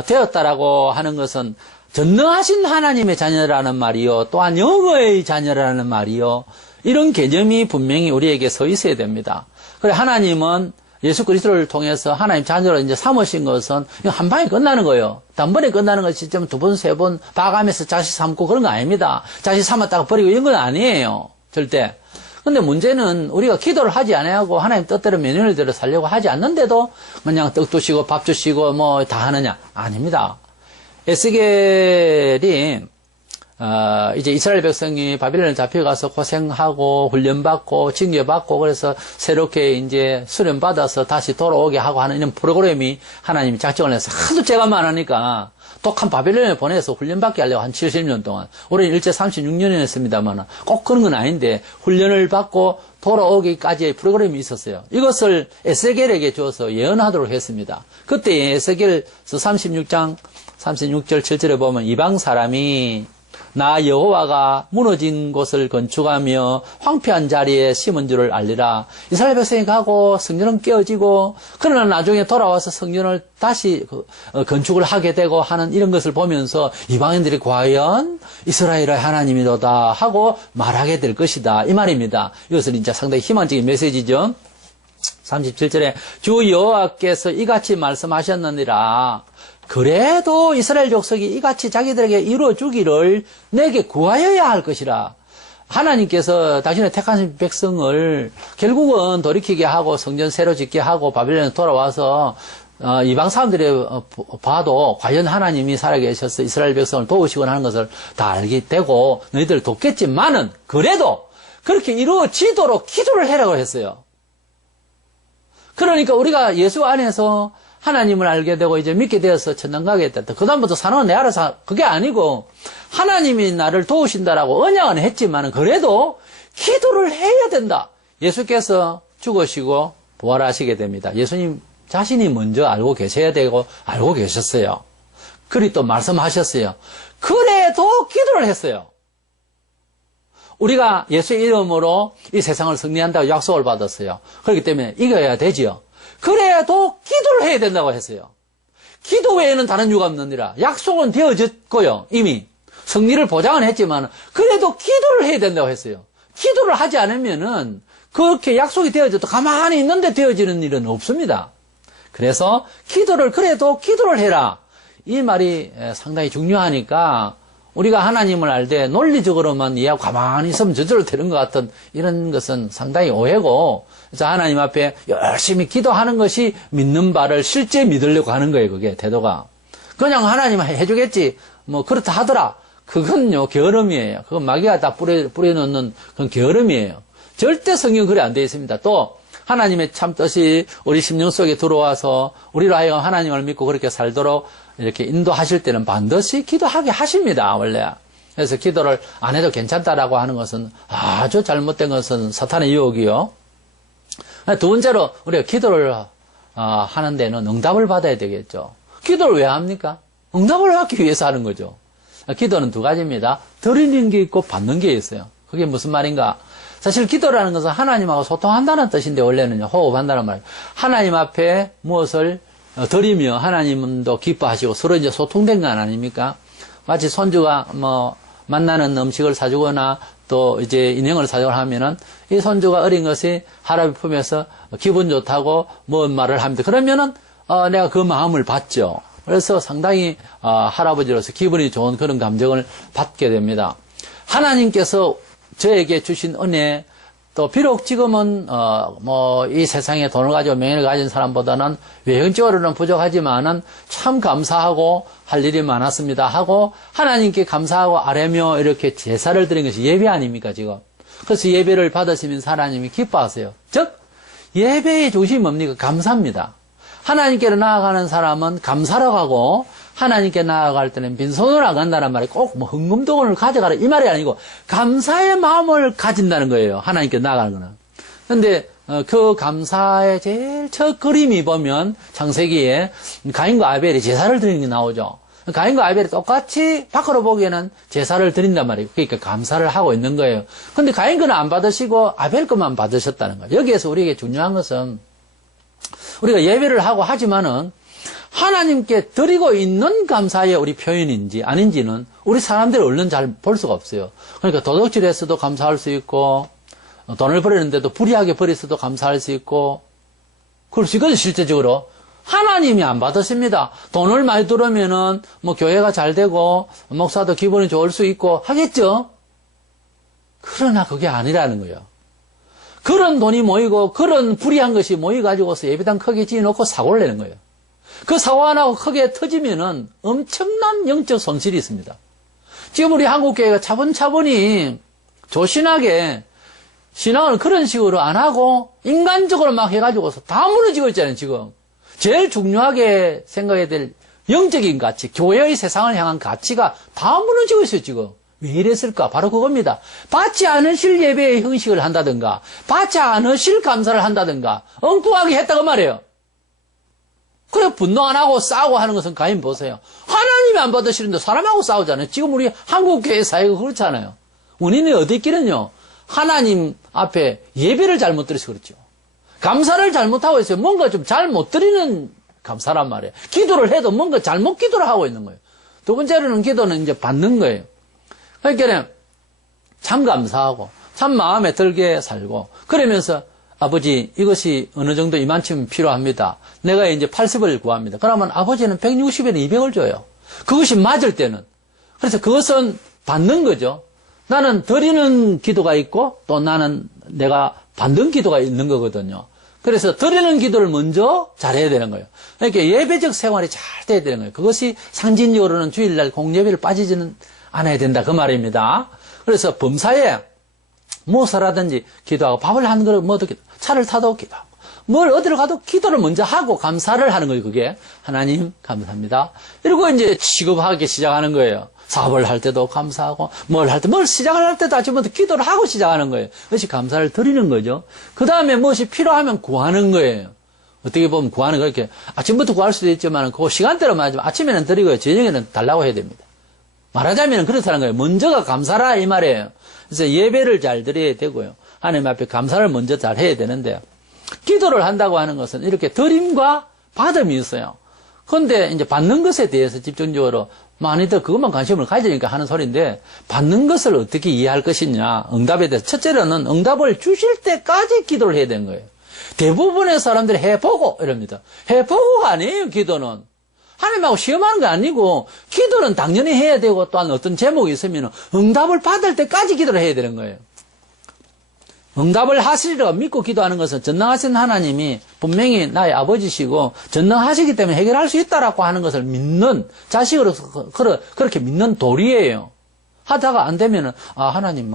되었다라고 하는 것은 전능하신 하나님의 자녀라는 말이요. 또한 영의 자녀라는 말이요. 이런 개념이 분명히 우리에게 서 있어야 됩니다. 그래 하나님은 예수 그리스도를 통해서 하나님 자녀로 이제 삼으신 것은 한 방에 끝나는 거예요. 단번에 끝나는 것이 좀 두 번, 세 번 봐가면서 자식 삼고 그런 거 아닙니다. 자식 삼았다가 버리고 이런 건 아니에요. 절대. 근데 문제는 우리가 기도를 하지 않아야하고 하나님 뜻대로 메뉴대로 살려고 하지 않는데도 그냥 떡 주시고 밥 주시고 뭐 다 하느냐? 아닙니다. 에스겔이 이제 이스라엘 백성이 바빌론에 잡혀가서 고생하고 훈련받고 징계받고 그래서 새롭게 이제 수련받아서 다시 돌아오게 하고 하는 이런 프로그램이 하나님이 작정을 해서 하도 죄가 많으니까 독한 바빌론에 보내서 훈련받게 하려고 한 70년 동안 우리는 일제 36년을 했습니다만 꼭 그런 건 아닌데 훈련을 받고 돌아오기까지의 프로그램이 있었어요. 이것을 에스겔에게 주어서 예언하도록 했습니다. 그때 에스겔서 36장 36절 7절에 보면 이방 사람이 나 여호와가 무너진 곳을 건축하며 황폐한 자리에 심은 줄을 알리라. 이스라엘 백성이 가고 성전은 깨어지고 그러나 나중에 돌아와서 성전을 다시 건축을 하게 되고 하는 이런 것을 보면서 이방인들이 과연 이스라엘의 하나님이로다 하고 말하게 될 것이다. 이 말입니다. 이것은 진짜 상당히 희망적인 메시지죠. 37절에 주 여호와께서 이같이 말씀하셨느니라. 그래도 이스라엘 족속이 이같이 자기들에게 이루어주기를 내게 구하여야 할 것이라. 하나님께서 당신의 택하신 백성을 결국은 돌이키게 하고 성전 새로 짓게 하고 바빌론에 돌아와서 이방 사람들이 봐도 과연 하나님이 살아계셔서 이스라엘 백성을 도우시거나 하는 것을 다 알게 되고 너희들을 돕겠지만은 그래도 그렇게 이루어지도록 기도를 해라고 했어요. 그러니까 우리가 예수 안에서 하나님을 알게 되고 이제 믿게 되어서 천당 가게 됐다. 그다음부터 사는 건 내 알아서 그게 아니고 하나님이 나를 도우신다라고 언약은 했지만 그래도 기도를 해야 된다. 예수께서 죽으시고 부활하시게 됩니다. 예수님 자신이 먼저 알고 계셔야 되고 알고 계셨어요. 그리 또 말씀하셨어요. 그래도 기도를 했어요. 우리가 예수의 이름으로 이 세상을 승리한다고 약속을 받았어요. 그렇기 때문에 이겨야 되지요. 그래도 기도를 해야 된다고 했어요. 기도 외에는 다른 이유가 없느니라. 약속은 되어졌고요. 이미 승리를 보장은 했지만 그래도 기도를 해야 된다고 했어요. 기도를 하지 않으면은 그렇게 약속이 되어져도 가만히 있는데 되어지는 일은 없습니다. 그래서 그래도 기도를 해라. 이 말이 상당히 중요하니까 우리가 하나님을 알 때 논리적으로만 이해하고 가만히 있으면 저절로 되는 것 같은 이런 것은 상당히 오해고, 그래서 하나님 앞에 열심히 기도하는 것이 믿는 바를 실제 믿으려고 하는 거예요. 그게 태도가. 그냥 하나님 해주겠지 뭐 그렇다 하더라. 그건요 게으름이에요. 그건 마귀가 다 뿌려놓는 그런 게으름이에요. 절대 성경 그래 안 되어 있습니다. 또 하나님의 참 뜻이 우리 심령 속에 들어와서 우리로 하여금 하나님을 믿고 그렇게 살도록 이렇게 인도하실 때는 반드시 기도하게 하십니다. 원래. 그래서 기도를 안 해도 괜찮다라고 하는 것은 아주 잘못된 것은 사탄의 유혹이요. 두 번째로 우리가 기도를 하는 데는 응답을 받아야 되겠죠. 기도를 왜 합니까? 응답을 받기 위해서 하는 거죠. 기도는 두 가지입니다. 드리는 게 있고 받는 게 있어요. 그게 무슨 말인가? 사실 기도라는 것은 하나님하고 소통한다는 뜻인데 원래는요 호흡한다는 말이에요. 하나님 앞에 무엇을 드리며 하나님도 기뻐하시고 서로 이제 소통된 건 아닙니까? 마치 손주가 뭐 만나는 음식을 사주거나 또 이제 인형을 사주거나 하면은 이 손주가 어린 것이 할아버지 품에서 기분 좋다고 뭔 말을 합니다. 그러면은 내가 그 마음을 받죠. 그래서 상당히 할아버지로서 기분이 좋은 그런 감정을 받게 됩니다. 하나님께서 저에게 주신 은혜, 또 비록 지금은 뭐 이 세상에 돈을 가지고 명예를 가진 사람보다는 외형적으로는 부족하지만은 참 감사하고 할 일이 많았습니다 하고 하나님께 감사하고 아뢰며 이렇게 제사를 드린 것이 예배 아닙니까 지금? 그래서 예배를 받으시면서 하나님이 기뻐하세요. 즉 예배의 중심이 뭡니까? 감사입니다. 하나님께로 나아가는 사람은 감사로 가고 하나님께 나아갈 때는 빈손으로 나간다는 말이 꼭 뭐 흥금동원을 가져가라 이 말이 아니고 감사의 마음을 가진다는 거예요. 하나님께 나아가는 거는. 그런데 그 감사의 제일 첫 그림이 보면 창세기에 가인과 아벨이 제사를 드리는 게 나오죠. 가인과 아벨이 똑같이 밖으로 보기에는 제사를 드린단 말이에요. 그러니까 감사를 하고 있는 거예요. 그런데 가인 거는 안 받으시고 아벨 것만 받으셨다는 거예요. 여기에서 우리에게 중요한 것은 우리가 예배를 하고 하지만은 하나님께 드리고 있는 감사의 우리 표현인지 아닌지는 우리 사람들이 얼른 잘 볼 수가 없어요. 그러니까 도둑질했어도 감사할 수 있고 돈을 버리는데도 불이하게 버렸어도 감사할 수 있고 그럴 수 있거든요. 실제적으로 하나님이 안 받으십니다. 돈을 많이 들으면은 뭐 교회가 잘 되고 목사도 기분이 좋을 수 있고 하겠죠. 그러나 그게 아니라는 거예요. 그런 돈이 모이고 그런 불이한 것이 모여가지고서 예배당 크게 지어놓고 사고를 내는 거예요. 그 사고 하나가 크게 터지면은 엄청난 영적 손실이 있습니다. 지금 우리 한국교회가 차분차분히 조신하게 신앙을 그런 식으로 안 하고 인간적으로 막 해가지고서 다 무너지고 있잖아요, 지금. 제일 중요하게 생각해야 될 영적인 가치, 교회의 세상을 향한 가치가 다 무너지고 있어요, 지금. 왜 이랬을까? 바로 그겁니다. 받지 않으실 예배의 형식을 한다든가, 받지 않으실 감사를 한다든가, 엉뚱하게 했다고 말이에요. 그래, 분노 안 하고 싸우고 하는 것은 가인 보세요. 하나님이 안 받으시는데 사람하고 싸우잖아요. 지금 우리 한국교회 사회가 그렇잖아요. 원인이 어디 있기는요. 하나님 앞에 예배를 잘못 드려서 그렇죠. 감사를 잘못하고 있어요. 뭔가 좀 잘 못 드리는 감사란 말이에요. 기도를 해도 뭔가 잘못 기도를 하고 있는 거예요. 두 번째로는 기도는 이제 받는 거예요. 그러니까 참 감사하고 참 마음에 들게 살고 그러면서 아버지 이것이 어느 정도 이만큼 필요합니다. 내가 이제 80을 구합니다. 그러면 아버지는 160에는 200을 줘요. 그것이 맞을 때는. 그래서 그것은 받는 거죠. 나는 드리는 기도가 있고 또 나는 내가 받는 기도가 있는 거거든요. 그래서 드리는 기도를 먼저 잘해야 되는 거예요. 그러니까 예배적 생활이 잘 돼야 되는 거예요. 그것이 상징적으로는 주일날 공예배를 빠지지는 않아야 된다 그 말입니다. 그래서 범사에 무엇을 하든지 기도하고 밥을 한 그릇 먹어도 기도, 차를 타도 기도하고 뭘 어디를 가도 기도를 먼저 하고 감사를 하는 거예요, 그게. 하나님, 감사합니다. 이러고 이제 취급하기 시작하는 거예요. 사업을 할 때도 감사하고, 뭘 시작을 할 때도 아침부터 기도를 하고 시작하는 거예요. 그것이 감사를 드리는 거죠. 그 다음에 무엇이 필요하면 구하는 거예요. 어떻게 보면 구하는 거 이렇게 아침부터 구할 수도 있지만, 그 시간대로 말하자면 아침에는 드리고요, 저녁에는 달라고 해야 됩니다. 말하자면 그렇다는 거예요. 먼저가 감사라, 이 말이에요. 그래서 예배를 잘 드려야 되고요. 하나님 앞에 감사를 먼저 잘 해야 되는데, 기도를 한다고 하는 것은 이렇게 드림과 받음이 있어요. 그런데 이제 받는 것에 대해서 집중적으로 많이들 그것만 관심을 가지니까 하는 소리인데, 받는 것을 어떻게 이해할 것이냐, 응답에 대해서. 첫째로는 응답을 주실 때까지 기도를 해야 되는 거예요. 대부분의 사람들이 해보고 이럽니다. 해보고가 아니에요, 기도는. 하나님하고 시험하는 게 아니고, 기도는 당연히 해야 되고, 또한 어떤 제목이 있으면 응답을 받을 때까지 기도를 해야 되는 거예요. 응답을 하시리라 믿고 기도하는 것은 전능하신 하나님이 분명히 나의 아버지시고 전능하시기 때문에 해결할 수 있다라고 하는 것을 믿는, 자식으로서 그렇게 믿는 도리예요. 하다가 안 되면은, 하나님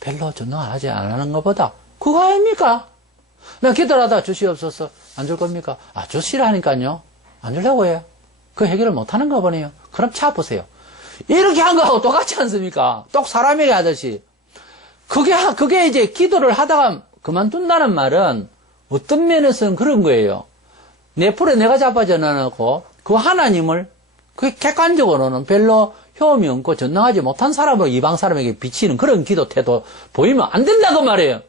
별로 전능하지 않는 것보다 그거 아닙니까? 내가 기도를 하다가 주시옵소서. 안 줄 겁니까? 주시라니까요. 안 주려고 해요. 그 해결을 못 하는가 보네요. 그럼 차 보세요. 이렇게 한 거하고 똑같지 않습니까? 똑 사람에게 하듯이. 그게 이제 기도를 하다가 그만둔다는 말은 어떤 면에서는 그런 거예요. 내 풀에 내가 자빠져나고 그 하나님을 그 객관적으로는 별로 효험이 없고 전능하지 못한 사람으로 이방 사람에게 비치는 그런 기도 태도 보이면 안 된다고 말이에요.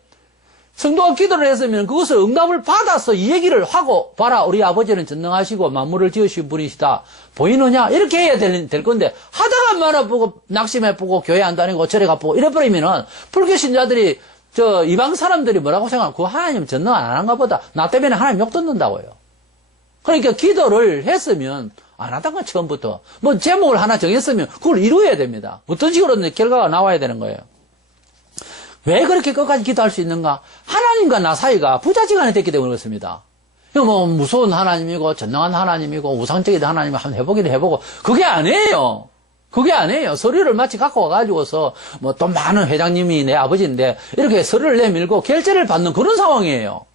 성도가 기도를 했으면 그것을 응답을 받아서 이 얘기를 하고, 봐라, 우리 아버지는 전능하시고 만물을 지으신 분이시다. 보이느냐? 이렇게 해야 될 건데, 하다가 말아보고, 낙심해보고, 교회 안 다니고, 절에 가보고, 이래버리면은, 불교신자들이, 이방 사람들이 뭐라고 생각하면, 그 하나님 전능 안 한가 보다. 나 때문에 하나님 욕 듣는다고요. 그러니까 기도를 했으면, 안 하던 건 처음부터. 제목을 하나 정했으면, 그걸 이루어야 됩니다. 어떤 식으로 결과가 나와야 되는 거예요. 왜 그렇게 끝까지 기도할 수 있는가? 하나님과 나 사이가 부자지간이 됐기 때문에 그렇습니다. 이거 무서운 하나님이고, 전능한 하나님이고, 우상적인 하나님을 한번 해보기도 해보고, 그게 아니에요. 그게 아니에요. 서류를 마치 갖고 와가지고서, 돈 많은 회장님이 내 아버지인데, 이렇게 서류를 내밀고 결제를 받는 그런 상황이에요.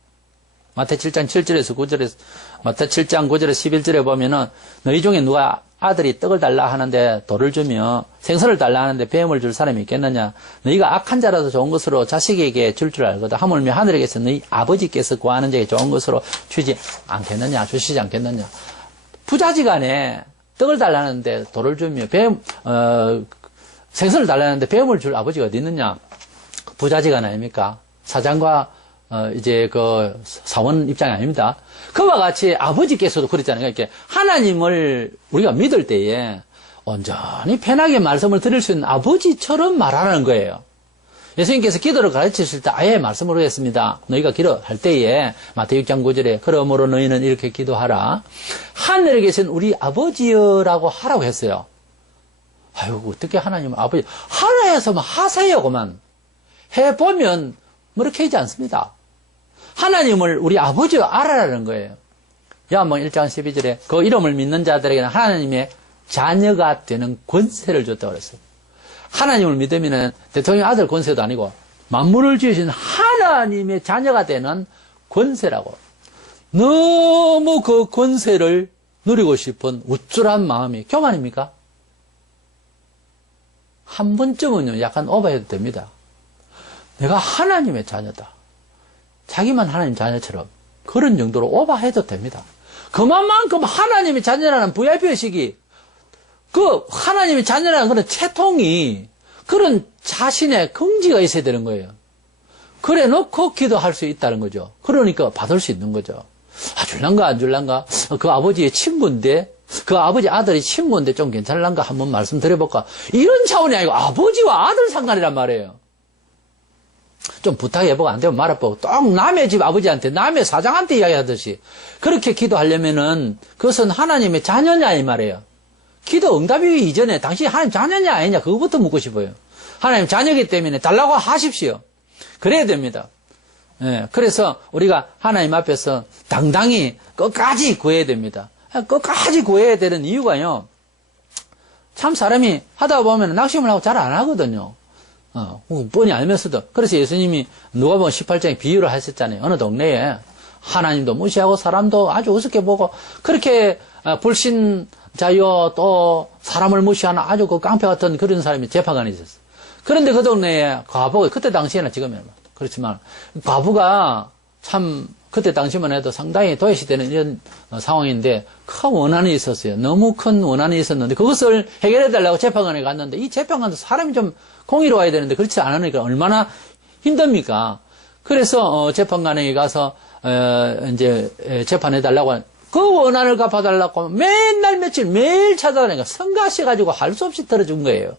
마태 7장 7절에서 9절에서, 마태 7장 9절에서 11절에 보면은, 너희 중에 누가 아들이 떡을 달라 하는데 돌을 주며 생선을 달라 하는데 뱀을 줄 사람이 있겠느냐? 너희가 악한 자라도 좋은 것으로 자식에게 줄 알거든. 하물며 하늘에게서 너희 아버지께서 구하는 자에게 좋은 것으로 주지 않겠느냐? 주시지 않겠느냐? 부자지간에 떡을 달라는데 돌을 주며 생선을 달라는데 뱀을 줄 아버지가 어디 있느냐? 부자지간 아닙니까? 사장과 이제 사원 입장이 아닙니다. 그와 같이 아버지께서도 그랬잖아요. 이렇게 하나님을 우리가 믿을 때에 온전히 편하게 말씀을 드릴 수 있는 아버지처럼 말하는 거예요. 예수님께서 기도를 가르치실 때 아예 말씀을 하셨습니다. 너희가 기도할 때에 마태 6장 9절에 그러므로 너희는 이렇게 기도하라. 하늘에 계신 우리 아버지여라고 하라고 했어요. 아이고 어떻게 하나님은 아버지 하나에서만 하세요 그만. 해보면 그렇게 하지 않습니다. 하나님을 우리 아버지로 알아라는 거예요. 요한복음 1장 12절에 그 이름을 믿는 자들에게는 하나님의 자녀가 되는 권세를 줬다고 그랬어요. 하나님을 믿으면 대통령 아들 권세도 아니고 만물을 지으신 하나님의 자녀가 되는 권세라고. 너무 그 권세를 누리고 싶은 우쭐한 마음이 교만입니까? 한 번쯤은요 약간 오버해도 됩니다. 내가 하나님의 자녀다. 자기만 하나님 자녀처럼 그런 정도로 오버해도 됩니다. 그만큼 하나님의 자녀라는 VIP의식이 그 하나님의 자녀라는 그런 채통이 그런 자신의 긍지가 있어야 되는 거예요. 그래 놓고 기도할 수 있다는 거죠. 그러니까 받을 수 있는 거죠. 줄란가 안 줄란가? 그 아버지의 친구인데 그 아버지 아들이 친구인데 좀 괜찮을란가 한번 말씀드려볼까? 이런 차원이 아니고 아버지와 아들 상관이란 말이에요. 좀 부탁해보고 안 되면 말아보고 또 남의 집 아버지한테 남의 사장한테 이야기하듯이 그렇게 기도하려면은 그것은 하나님의 자녀냐 이 말이에요. 기도 응답이 이전에 당신이 하나님 자녀냐 아니냐 그거부터 묻고 싶어요. 하나님 자녀이기 때문에 달라고 하십시오. 그래야 됩니다. 예, 그래서 우리가 하나님 앞에서 당당히 끝까지 구해야 됩니다. 끝까지 구해야 되는 이유가요. 참 사람이 하다 보면 낙심을 하고 잘 안 하거든요. 뻔히 알면서도. 그래서 예수님이 누가복음 18장에 비유를 하셨잖아요. 어느 동네에 하나님도 무시하고 사람도 아주 우습게 보고 그렇게 불신자요 또 사람을 무시하는 아주 그 깡패 같은 그런 사람이 재판관이 있었어요. 그런데 그 동네에 과부가 그때 당시에는 지금은 그렇지만 과부가 참 그때 당시만 해도 상당히 도외시되는 이런 상황인데 큰 원한이 있었어요. 너무 큰 원한이 있었는데 그것을 해결해달라고 재판관에 갔는데 이 재판관도 사람이 좀 공의로워야 되는데 그렇지 않으니까 얼마나 힘듭니까? 그래서 재판관에 가서 이제 재판해달라고 그 원한을 갚아달라고 맨날 며칠 매일 찾아다니까 성가셔가지고 할 수 없이 들어준 거예요.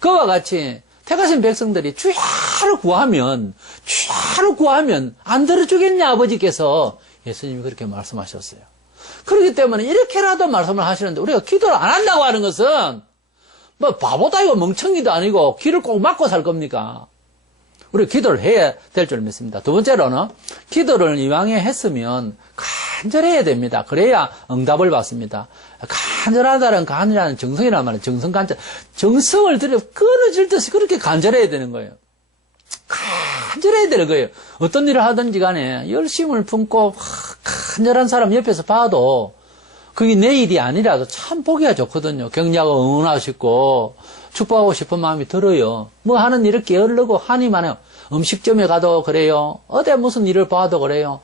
그와 같이 택하신 백성들이 주야를 구하면 안 들어주겠냐 아버지께서 예수님이 그렇게 말씀하셨어요. 그렇기 때문에 이렇게라도 말씀을 하시는데 우리가 기도를 안 한다고 하는 것은 뭐 바보도 아니고 멍청이도 아니고 귀를 꼭 막고 살 겁니까? 우리 기도를 해야 될 줄 믿습니다. 두 번째로는 기도를 이왕에 했으면 간절해야 됩니다. 그래야 응답을 받습니다. 간절하다는 정성이란 말이에요. 정성을 들여 끊어질 듯이 그렇게 간절해야 되는 거예요. 간절해야 되는 거예요. 어떤 일을 하든지 간에 열심을 품고 간절한 사람 옆에서 봐도 그게 내 일이 아니라도 참 보기가 좋거든요. 격려하고 응원하시고 축복하고 싶은 마음이 들어요. 뭐 하는 일을 게으르고 한이 많아요. 음식점에 가도 그래요. 어디 무슨 일을 봐도 그래요.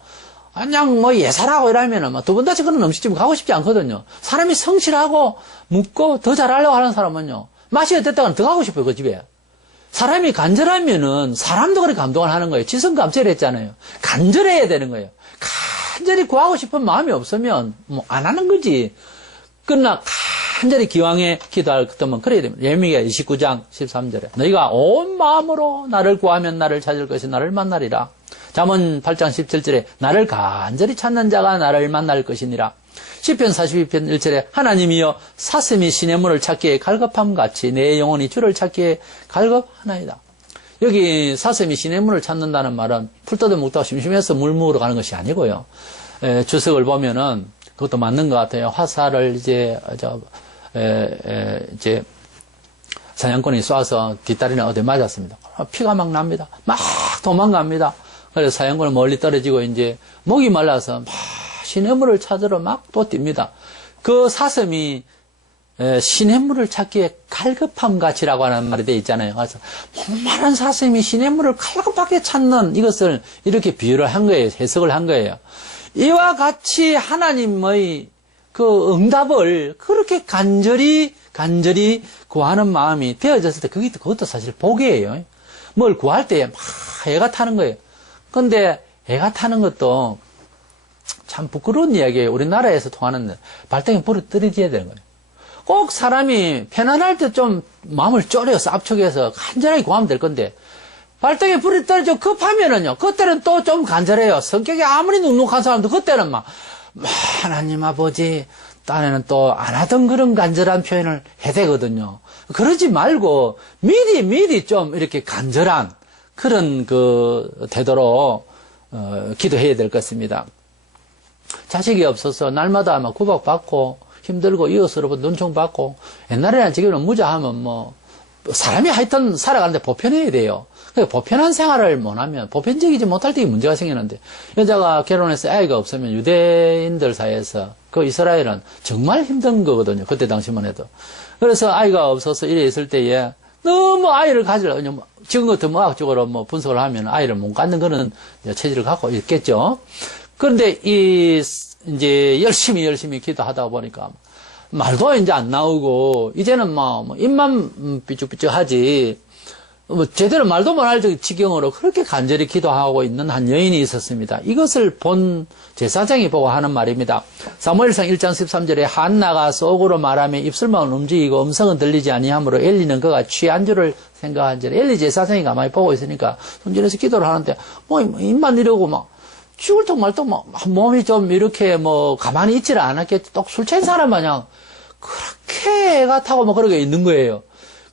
그냥 뭐 예사라고 이러면은 두 번 다시 그런 음식점 가고 싶지 않거든요. 사람이 성실하고 묻고 더 잘하려고 하는 사람은요. 맛이 어땠다가는 더 가고 싶어요, 그 집에. 사람이 간절하면은 사람도 그렇게 감동을 하는 거예요. 지성감체를 했잖아요. 간절해야 되는 거예요. 간절히 구하고 싶은 마음이 없으면 뭐 안 하는 거지. 그러나 간절히 기왕에 기도할 것도면 그래야 됩니다. 예레미야 29장 13절에 너희가 온 마음으로 나를 구하면 나를 찾을 것이 나를 만나리라. 잠언 8장 17절에 나를 간절히 찾는 자가 나를 만날 것이니라. 시편 42편 1절에 하나님이여 사슴이 시냇물을 찾기에 갈급함같이 내 영혼이 주를 찾기에 갈급하나이다. 여기 사슴이 시냇물을 찾는다는 말은 풀 뜯어 먹다가 심심해서 물 먹으러 가는 것이 아니고요. 주석을 보면은 그것도 맞는 것 같아요. 화살을 이제 사냥꾼이 쏴서 뒷다리는 어디 맞았습니다. 피가 막 납니다. 막 도망갑니다. 그래서 사냥꾼은 멀리 떨어지고 이제 목이 말라서 막 시냇물을 찾으러 막 또 뜁니다. 그 사슴이 시냇물을 찾기에 갈급함같이라고 하는 말이 되어 있잖아요. 그래서 목마른 사슴이 시냇물을 갈급하게 찾는 이것을 이렇게 비유를 한 거예요. 해석을 한 거예요. 이와 같이 하나님의 그 응답을 그렇게 간절히 구하는 마음이 되어졌을 때 그것도 사실 복이에요. 뭘 구할 때 막 애가 타는 거예요. 근데 애가 타는 것도 참 부끄러운 이야기예요. 우리나라에서 통하는 발등에 불을 떨어져야 되는 거예요. 꼭 사람이 편안할 때 좀 마음을 졸여서 압축해서 간절하게 구하면 될 건데 발등에 불이 떨어져 급하면은요. 그때는 또 좀 간절해요. 성격이 아무리 눅눅한 사람도 그때는 막 하나님 아버지 딴에는 또 안 하던 그런 간절한 표현을 해야 되거든요. 그러지 말고 미리 좀 이렇게 간절한 그런 그 태도로 기도해야 될 것 같습니다. 자식이 없어서 날마다 막 구박받고 힘들고 이웃으로부터 눈총받고 옛날에는 지금은 무자하면 뭐 사람이 하여튼 살아가는데 보편해야 돼요. 보편한 생활을 못하면 보편적이지 못할 때 문제가 생기는데 여자가 결혼해서 아이가 없으면 유대인들 사이에서 그 이스라엘은 정말 힘든 거거든요. 그때 당시만 해도. 그래서 아이가 없어서 이래 있을 때에 너무 아이를 가지려고 지금 같은 의학적으로 뭐 분석을 하면 아이를 못 갖는 그런 체질을 갖고 있겠죠. 그런데 이제 열심히 기도하다 보니까 말도 이제 안 나오고 이제는 뭐 입만 삐죽삐죽하지 뭐 제대로 말도 못할 지경으로 그렇게 간절히 기도하고 있는 한 여인이 있었습니다. 이것을 본 제사장이 보고 하는 말입니다. 사무엘상 1장 13절에 한나가 속으로 말하며 입술만 움직이고 음성은 들리지 아니하므로 엘리는 그가 취한 줄을 생각한지라. 엘리 제사장이 가만히 보고 있으니까 손질해서 기도를 하는데 뭐 입만 이러고 막 죽을 통 말통 막 몸이 좀 이렇게 뭐 가만히 있지를 않았겠지. 또 술 취한 사람 마냥 그렇게 애가 타고 뭐 그렇게 있는 거예요.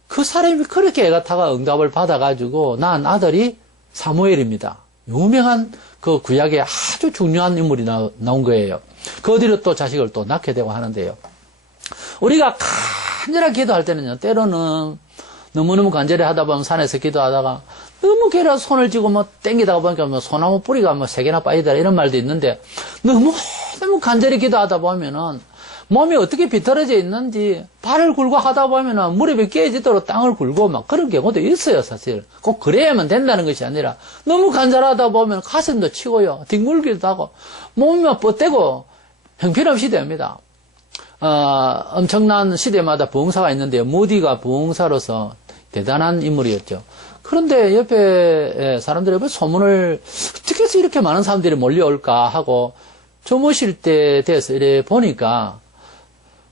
그 사람이 그렇게 애가 타가 응답을 받아가지고 낳은 아들이 사무엘입니다. 유명한 그 구약에 아주 중요한 인물이 나온 거예요. 그 뒤로 또 자식을 또 낳게 되고 하는데요. 우리가 간절하게 기도할 때는요, 때로는 너무너무 간절히 하다 보면 산에서 기도하다가 너무 걔라 손을 쥐고 뭐 땡기다가 보니까 뭐 소나무 뿌리가 뭐 3개나 빠지더라 이런 말도 있는데 너무 간절히 기도하다 보면은 몸이 어떻게 비틀어져 있는지 발을 굴고 하다 보면은 무릎이 깨지도록 땅을 굴고 막 그런 경우도 있어요, 사실. 꼭 그래야만 된다는 것이 아니라 너무 간절하다 보면 가슴도 치고요, 뒹굴기도 하고 몸이 막 뻗대고 형편없이 됩니다. 엄청난 시대마다 부흥사가 있는데요. 모디가 부흥사로서 대단한 인물이었죠. 그런데 옆에 사람들이 소문을 어떻게 해서 이렇게 많은 사람들이 몰려올까 하고 주무실 때 돼서 이래 보니까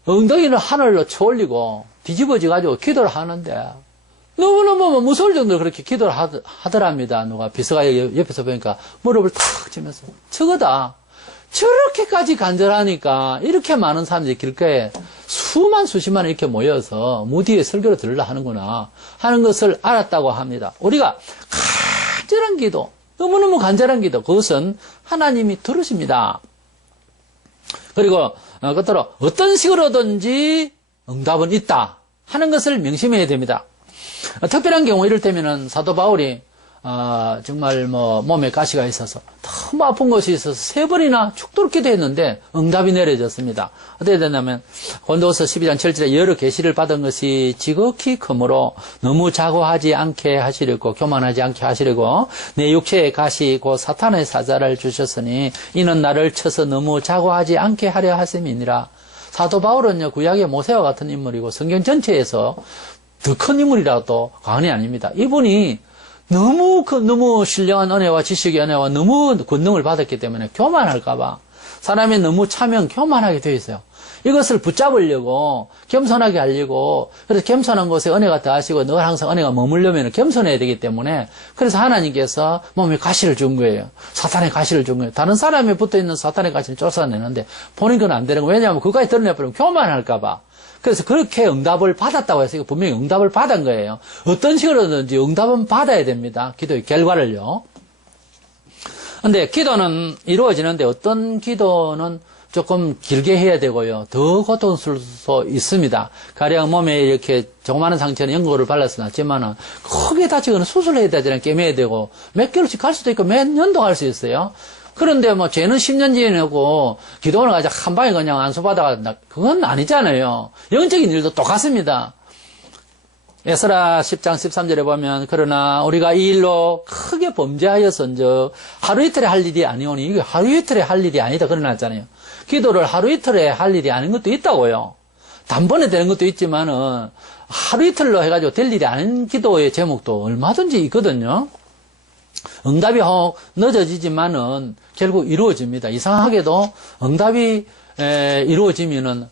엉덩이를 하늘로 쳐올리고 뒤집어져가지고 기도를 하는데 너무너무 무서울 정도로 그렇게 기도를 하더랍니다. 누가 비서가 옆에서 보니까 무릎을 탁 치면서 저거다. 저렇게까지 간절하니까 이렇게 많은 사람들이 길가에 수십만 이렇게 모여서 무디의 설교를 들으려 하는구나 하는 것을 알았다고 합니다. 우리가 간절한 기도, 너무너무 간절한 기도, 그것은 하나님이 들으십니다. 그리고 끝으로 어떤 식으로든지 응답은 있다 하는 것을 명심해야 됩니다. 특별한 경우 이럴 때면은 사도 바울이 정말 몸에 가시가 있어서 너무 아픈 것이 있어서 3번이나 죽도록 기도했는데 응답이 내려졌습니다. 어떻게 됐냐면 고린도후서 12장 7절에 여러 계시를 받은 것이 지극히 크므로 너무 자고하지 않게 하시려고 교만하지 않게 하시려고 내 육체의 가시 곧 사탄의 사자를 주셨으니 이는 나를 쳐서 너무 자고하지 않게 하려 하심이니라. 사도 바울은요, 구약의 모세와 같은 인물이고 성경 전체에서 더 큰 인물이라도 과언이 아닙니다. 이분이 너무 신령한 은혜와 지식의 은혜와 너무 권능을 받았기 때문에 교만할까봐 사람이 너무 차면 교만하게 되어 있어요. 이것을 붙잡으려고 겸손하게 하려고 그래서 겸손한 곳에 은혜가 더하시고 늘 항상 은혜가 머물려면 겸손해야 되기 때문에 그래서 하나님께서 몸에 가시를 준 거예요. 사탄의 가시를 준 거예요. 다른 사람이 붙어있는 사탄의 가시를 쫓아내는데 보는 건 안 되는 거예요. 왜냐하면 그까지 드러내버리면 교만할까봐. 그래서 그렇게 응답을 받았다고 해서 분명히 응답을 받은 거예요. 어떤 식으로든지 응답은 받아야 됩니다. 기도의 결과를요. 근데 기도는 이루어지는데 어떤 기도는 조금 길게 해야 되고요. 더 고통스러울 수 있습니다. 가령 몸에 이렇게 조그마한 상처는 연고를 발라서 낫지만은 크게 다치거나 수술해야 되잖아요. 깨매야 되고 몇 개월씩 갈 수도 있고 몇 년도 갈 수 있어요. 그런데 죄는 10년 지내고 기도원을 가자 한 방에 그냥 안수받아가 그건 아니잖아요. 영적인 일도 똑같습니다. 에스라 10장 13절에 보면 그러나 우리가 이 일로 크게 범죄하였은즉 하루 이틀에 할 일이 아니오니 이게 하루 이틀에 할 일이 아니다 그러놨잖아요. 기도를 하루 이틀에 할 일이 아닌 것도 있다고요. 단번에 되는 것도 있지만은 하루 이틀로 해가지고 될 일이 아닌 기도의 제목도 얼마든지 있거든요. 응답이 혹 늦어지지만은 결국 이루어집니다. 이상하게도 응답이 이루어지면은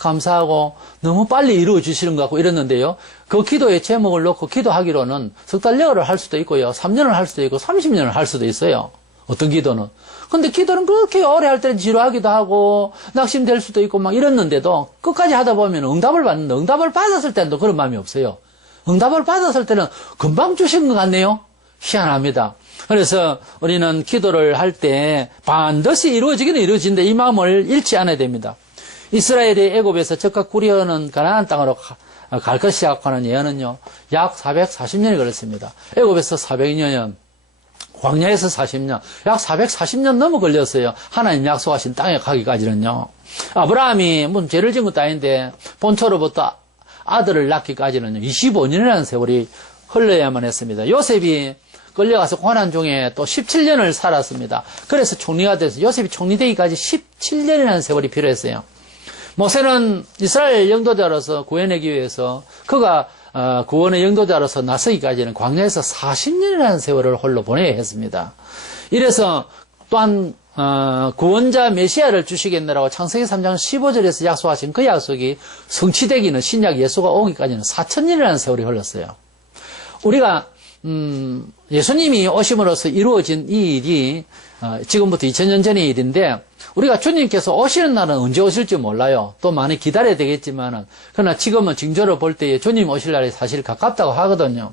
감사하고 너무 빨리 이루어지시는 것 같고 이랬는데요. 그 기도의 제목을 놓고 기도하기로는 석 달여를 할 수도 있고요. 3년을 할 수도 있고 30년을 할 수도 있어요. 어떤 기도는. 근데 기도는 그렇게 오래 할 때는 지루하기도 하고 낙심될 수도 있고 막 이랬는데도 끝까지 하다 보면 응답을 받는데 응답을 받았을 때는 그런 마음이 없어요. 응답을 받았을 때는 금방 주신 것 같네요. 희한합니다. 그래서 우리는 기도를 할 때 반드시 이루어지기는 이루어지는데 이 마음을 잃지 않아야 됩니다. 이스라엘이 애굽에서 적각 꾸려오는 가나안 땅으로 갈 것이 시작하는 예언은요, 약 440년이 걸렸습니다. 애굽에서 400년, 광야에서 40년, 약 440년 넘어 걸렸어요. 하나님 약속하신 땅에 가기까지는요. 아브라함이 죄를 지은 것도 아닌데 본초로부터 아들을 낳기까지는 25년이라는 세월이 흘러야만 했습니다. 요셉이 끌려가서 고난 중에 또 17년을 살았습니다. 그래서 총리가 돼서 요셉이 총리 되기까지 17년이라는 세월이 필요했어요. 모세는 이스라엘 영도자로서 구원하기 위해서 그가 구원의 영도자로서 나서기까지는 광야에서 40년이라는 세월을 홀로 보내야 했습니다. 이래서 또한 구원자 메시아를 주시겠느라고 창세기 3장 15절에서 약속하신 그 약속이 성취되기는 신약 예수가 오기까지는 4,000년이라는 세월이 흘렀어요. 우리가 예수님이 오심으로써 이루어진 이 일이 지금부터 2000년 전의 일인데 우리가 주님께서 오시는 날은 언제 오실지 몰라요. 또 많이 기다려야 되겠지만은 그러나 지금은 징조를 볼 때에 주님 오실 날이 사실 가깝다고 하거든요.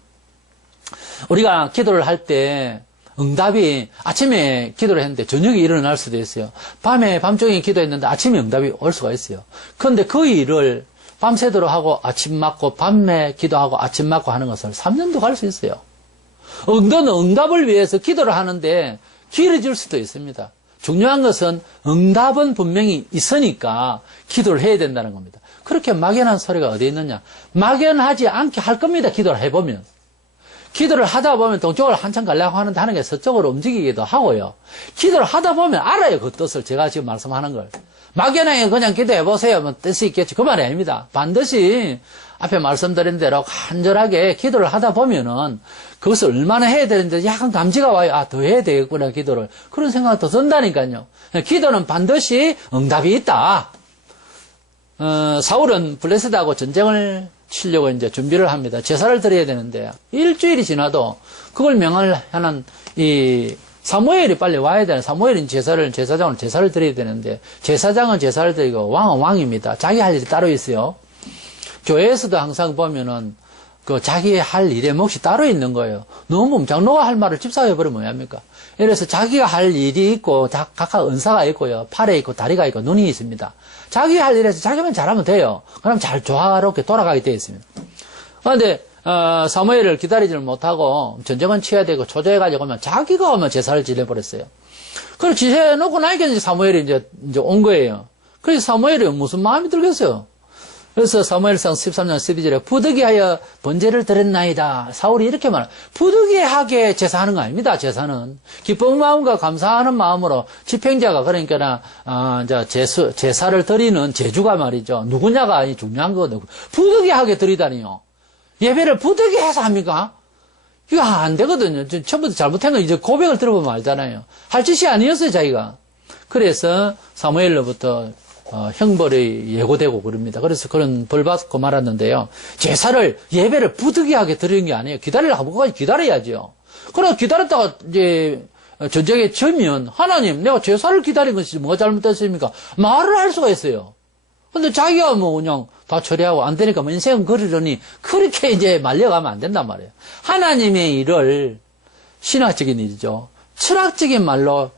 우리가 기도를 할 때 응답이 아침에 기도를 했는데 저녁에 일어날 수도 있어요. 밤중에 기도했는데 아침에 응답이 올 수가 있어요. 그런데 그 일을 밤새도록 하고 아침 맞고 밤에 기도하고 아침 맞고 하는 것을 3년도 갈 수 있어요. 너는 응답을 위해서 기도를 하는데 길어질 수도 있습니다. 중요한 것은 응답은 분명히 있으니까 기도를 해야 된다는 겁니다. 그렇게 막연한 소리가 어디 있느냐? 막연하지 않게 할 겁니다. 기도를 해보면. 기도를 하다 보면 동쪽으로 한참 가려고 하는데 하는 게 서쪽으로 움직이기도 하고요. 기도를 하다 보면 알아요. 그 뜻을 제가 지금 말씀하는 걸. 막연하게 그냥 기도해보세요. 뭐 뜻이 있겠지. 그 말이 아닙니다. 반드시 앞에 말씀드린 대로 간절하게 기도를 하다 보면은 그것을 얼마나 해야 되는데 약간 감지가 와요. 아, 더 해야 되겠구나, 기도를. 그런 생각이 더 든다니까요. 기도는 반드시 응답이 있다. 사울은 블레셋하고 전쟁을 치려고 이제 준비를 합니다. 제사를 드려야 되는데 일주일이 지나도 그걸 명하는 이 사무엘이 빨리 와야 되는, 사무엘은 제사장은 제사를 드려야 되는데 제사장은 제사를 드리고 왕은 왕입니다. 자기 할 일이 따로 있어요. 교회에서도 항상 보면은 그 자기 할 일의 몫이 따로 있는 거예요. 너무 장로가 할 말을 집사가 해버리면 뭐합니까? 그래서 자기가 할 일이 있고 각각 은사가 있고요. 팔에 있고 다리가 있고 눈이 있습니다. 자기 할 일에서 자기만 잘하면 돼요. 그럼 잘 조화롭게 돌아가게 되어 있습니다. 그런데 사무엘을 기다리지를 못하고 전쟁은 치어야 되고 초조해가지고 오면 자기가 오면 제사를 지내버렸어요. 그걸 지내놓고 나니까 이제 사무엘이 이제 온 거예요. 그래서 사무엘이 무슨 마음이 들겠어요? 그래서 사무엘상 13장 12절에 부득이하여 번제를 드렸나이다. 사울이 이렇게 말합니다. 부득이하게 제사하는 거 아닙니다. 제사는 기쁜 마음과 감사하는 마음으로 집행자가 그러니까 제사를 드리는 제주가 말이죠. 누구냐가 아니 중요한 거거든요. 부득이하게 드리다니요. 예배를 부득이해서 합니까? 이거 안 되거든요. 처음부터 잘못한 건 이제 고백을 들어보면 알잖아요. 할 짓이 아니었어요, 자기가. 그래서 사무엘로부터 형벌이 예고되고 그럽니다. 그래서 그런 벌 받고 말았는데요. 제사를, 예배를 부득이하게 드리는 게 아니에요. 기다리려고 그거까지 기다려야죠. 그러나 기다렸다가 이제 전쟁에 져면 하나님, 내가 제사를 기다린 것이 뭐가 잘못됐습니까? 말을 할 수가 있어요. 근데 자기가 뭐 그냥 다 처리하고 안 되니까 뭐 인생은 그러려니 그렇게 이제 말려가면 안 된단 말이에요. 하나님의 일을 신학적인 일이죠. 철학적인 말로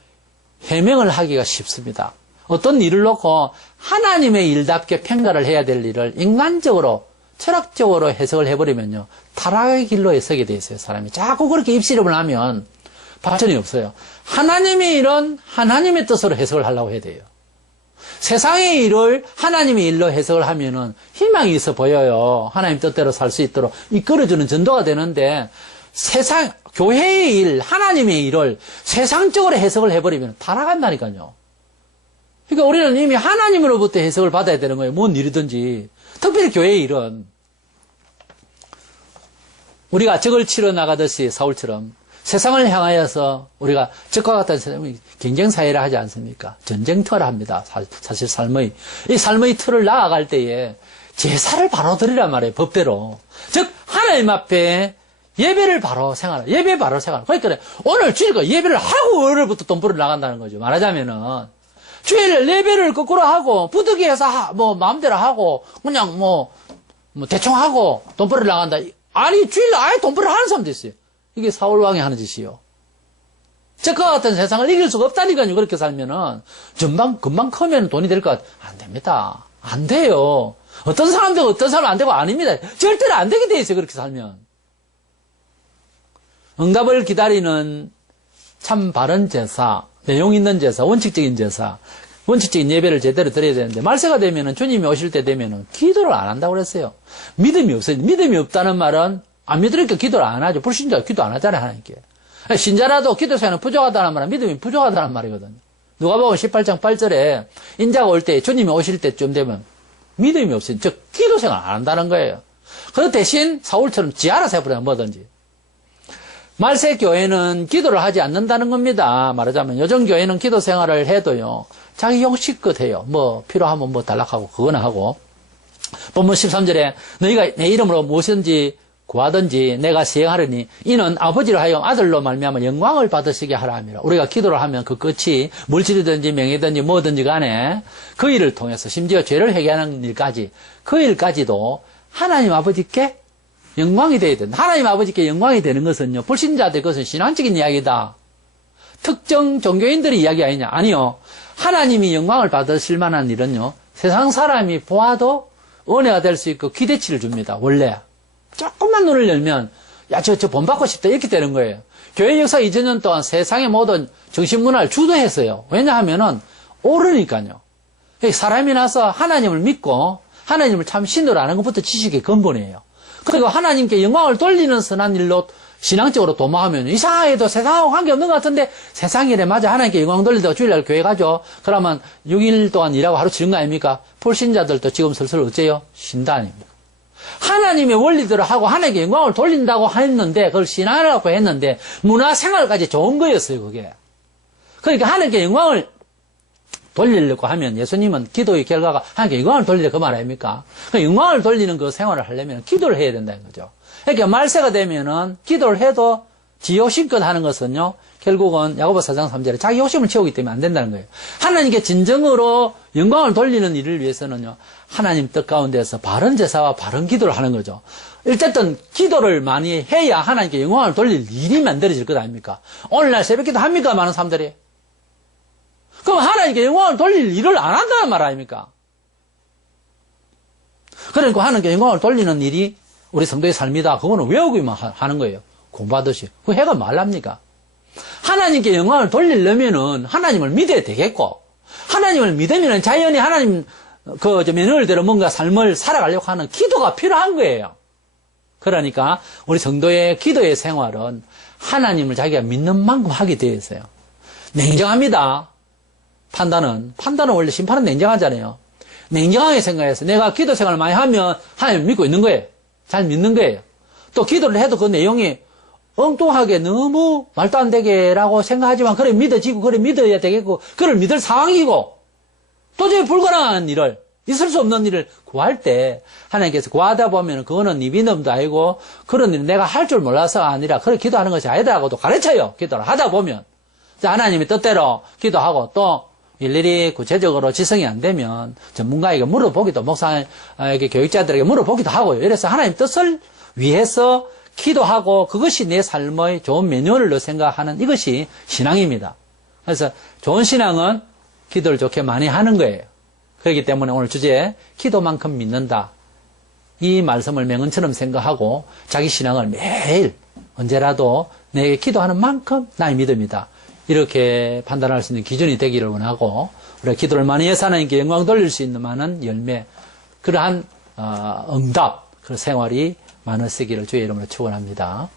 해명을 하기가 쉽습니다. 어떤 일을 놓고 하나님의 일답게 평가를 해야 될 일을 인간적으로 철학적으로 해석을 해버리면요 타락의 길로 서게 돼 있어요. 사람이 자꾸 그렇게 입씨름을 하면 발전이 없어요. 하나님의 일은 하나님의 뜻으로 해석을 하려고 해야 돼요. 세상의 일을 하나님의 일로 해석을 하면은 희망이 있어 보여요. 하나님 뜻대로 살 수 있도록 이끌어주는 전도가 되는데 교회의 일, 하나님의 일을 세상적으로 해석을 해버리면 타락한다니까요. 그러니까 우리는 이미 하나님으로부터 해석을 받아야 되는 거예요. 뭔 일이든지. 특별히 교회의 일은. 우리가 적을 치러 나가듯이 사울처럼 세상을 향하여서 우리가 적과 같은 세상이 경쟁사회를 하지 않습니까? 전쟁터를 합니다. 사실 이 삶의 틀을 나아갈 때에 제사를 바로 드리란 말이에요. 법대로. 즉 하나님 앞에 예배를 바로 생활. 그러니까 오늘 주일과 예배를 하고 월요일부터 돈 벌어 나간다는 거죠. 말하자면은 주일 예배를 거꾸로 하고 부득이해서 뭐 마음대로 하고 그냥 뭐 대충 하고 돈 벌어 나간다. 아니 주일 아예 돈 벌어 하는 사람도 있어요. 이게 사울 왕이 하는 짓이요. 적과 같은 세상을 이길 수가 없다니까요. 그렇게 살면은 금방 크면 돈이 될 것 같아. 안 됩니다. 안 돼요. 어떤 사람 되고 어떤 사람 안 되고 아닙니다. 절대로 안 되게 돼 있어요. 그렇게 살면. 응답을 기다리는 참 바른 제사, 내용 있는 제사, 원칙적인 제사, 원칙적인 예배를 제대로 드려야 되는데 말세가 되면은 주님이 오실 때 되면은 기도를 안 한다고 그랬어요. 믿음이 없어요. 믿음이 없다는 말은 안 믿으니까 기도를 안 하죠. 불신자가 기도 안 하잖아요, 하나님께. 신자라도 기도 생활은 부족하다는 말은 믿음이 부족하다는 말이거든요. 누가복음 18장 8절에 인자가 올 때, 주님이 오실 때쯤 되면 믿음이 없어요. 즉 기도 생활 안 한다는 거예요. 그 대신 사울처럼 지 알아서 해버려요, 뭐든지. 말세 교회는 기도를 하지 않는다는 겁니다. 말하자면 요즘 교회는 기도 생활을 해도요, 자기 형식껏 해요. 뭐 필요하면 뭐 달락하고 그거나 하고. 본문 13절에 너희가 내 이름으로 무엇이든지 구하든지 내가 시행하려니 이는 아버지를 하여 아들로 말미암아 영광을 받으시게 하라 함이라. 우리가 기도를 하면 그 끝이 물질이든지 명예든지 뭐든지 간에 그 일을 통해서 심지어 죄를 회개하는 일까지 그 일까지도 하나님 아버지께 영광이 되어야 된다. 하나님 아버지께 영광이 되는 것은요, 불신자들 것은 신앙적인 이야기다. 특정 종교인들의 이야기 아니냐? 아니요. 하나님이 영광을 받으실 만한 일은요, 세상 사람이 보아도 은혜가 될 수 있고 기대치를 줍니다. 원래. 조금만 눈을 열면 야, 저 본받고 싶다. 이렇게 되는 거예요. 교회 역사 2000년 동안 세상의 모든 정신문화를 주도했어요. 왜냐하면은, 옳으니까요. 사람이 나서 하나님을 믿고, 하나님을 참 신으로 아는 것부터 지식의 근본이에요. 그리고 하나님께 영광을 돌리는 선한 일로 신앙적으로 도모하면 이상하게도 세상하고 관계없는 것 같은데 세상 일에 맞아 하나님께 영광 돌리다가 주일날 교회 가죠. 그러면 6일 동안 일하고 하루 치는 거 아닙니까? 불신자들도 지금 슬슬 어째요? 신다 아닙니까? 하나님의 원리대로 하고 하나님께 영광을 돌린다고 했는데 그걸 신앙이라고 했는데 문화생활까지 좋은 거였어요. 그게. 그러니까 하나님께 영광을 돌리려고 하면 예수님은 기도의 결과가 하나님께 영광을 돌리려 그 말 아닙니까? 영광을 돌리는 그 생활을 하려면 기도를 해야 된다는 거죠. 그러니까 말세가 되면은 기도를 해도 지 욕심껏 하는 것은요, 결국은 야고보 4장 3절에 자기 욕심을 채우기 때문에 안 된다는 거예요. 하나님께 진정으로 영광을 돌리는 일을 위해서는요, 하나님 뜻 가운데서 바른 제사와 바른 기도를 하는 거죠. 어쨌든 기도를 많이 해야 하나님께 영광을 돌릴 일이 만들어질 것 아닙니까? 오늘날 새벽 기도 합니까? 많은 사람들이. 그럼 하나님께 영광을 돌릴 일을 안 한다는 말 아닙니까? 그러니까 하나님께 영광을 돌리는 일이 우리 성도의 삶이다. 그거는 외우기만 하는 거예요. 공부하듯이. 그 해가 말랍니까? 하나님께 영광을 돌리려면은 하나님을 믿어야 되겠고, 하나님을 믿으면 자연히 하나님 면허를대로 뭔가 삶을 살아가려고 하는 기도가 필요한 거예요. 그러니까 우리 성도의 기도의 생활은 하나님을 자기가 믿는 만큼 하게 되어 있어요. 냉정합니다. 판단은 원래 심판은 냉정하잖아요. 냉정하게 생각해서 내가 기도 생활을 많이 하면 하나님을 믿고 있는 거예요. 잘 믿는 거예요. 또 기도를 해도 그 내용이 엉뚱하게 너무 말도 안 되게라고 생각하지만 그래 믿어지고 그래 믿어야 되겠고 그를 믿을 상황이고 도저히 불가능한 일을 있을 수 없는 일을 구할 때 하나님께서 구하다 보면 그거는 네 믿음도 아니고 그런 일을 내가 할 줄 몰라서 아니라 그래 기도하는 것이 아니다라고도 가르쳐요. 기도를 하다 보면 하나님의 뜻대로 기도하고 또 일일이 구체적으로 지성이 안 되면 전문가에게 물어보기도 목사에게 교육자들에게 물어보기도 하고요. 이래서 하나님 뜻을 위해서 기도하고 그것이 내 삶의 좋은 매뉴얼로 생각하는 이것이 신앙입니다. 그래서 좋은 신앙은 기도를 좋게 많이 하는 거예요. 그렇기 때문에 오늘 주제에 기도만큼 믿는다. 이 말씀을 명언처럼 생각하고 자기 신앙을 매일 언제라도 내게 기도하는 만큼 나의 믿음이다. 이렇게 판단할 수 있는 기준이 되기를 원하고 우리가 기도를 많이 해서 하나님께 영광 돌릴 수 있는 많은 열매 그러한 응답 그 생활이 많으시기를 주의 이름으로 축원합니다.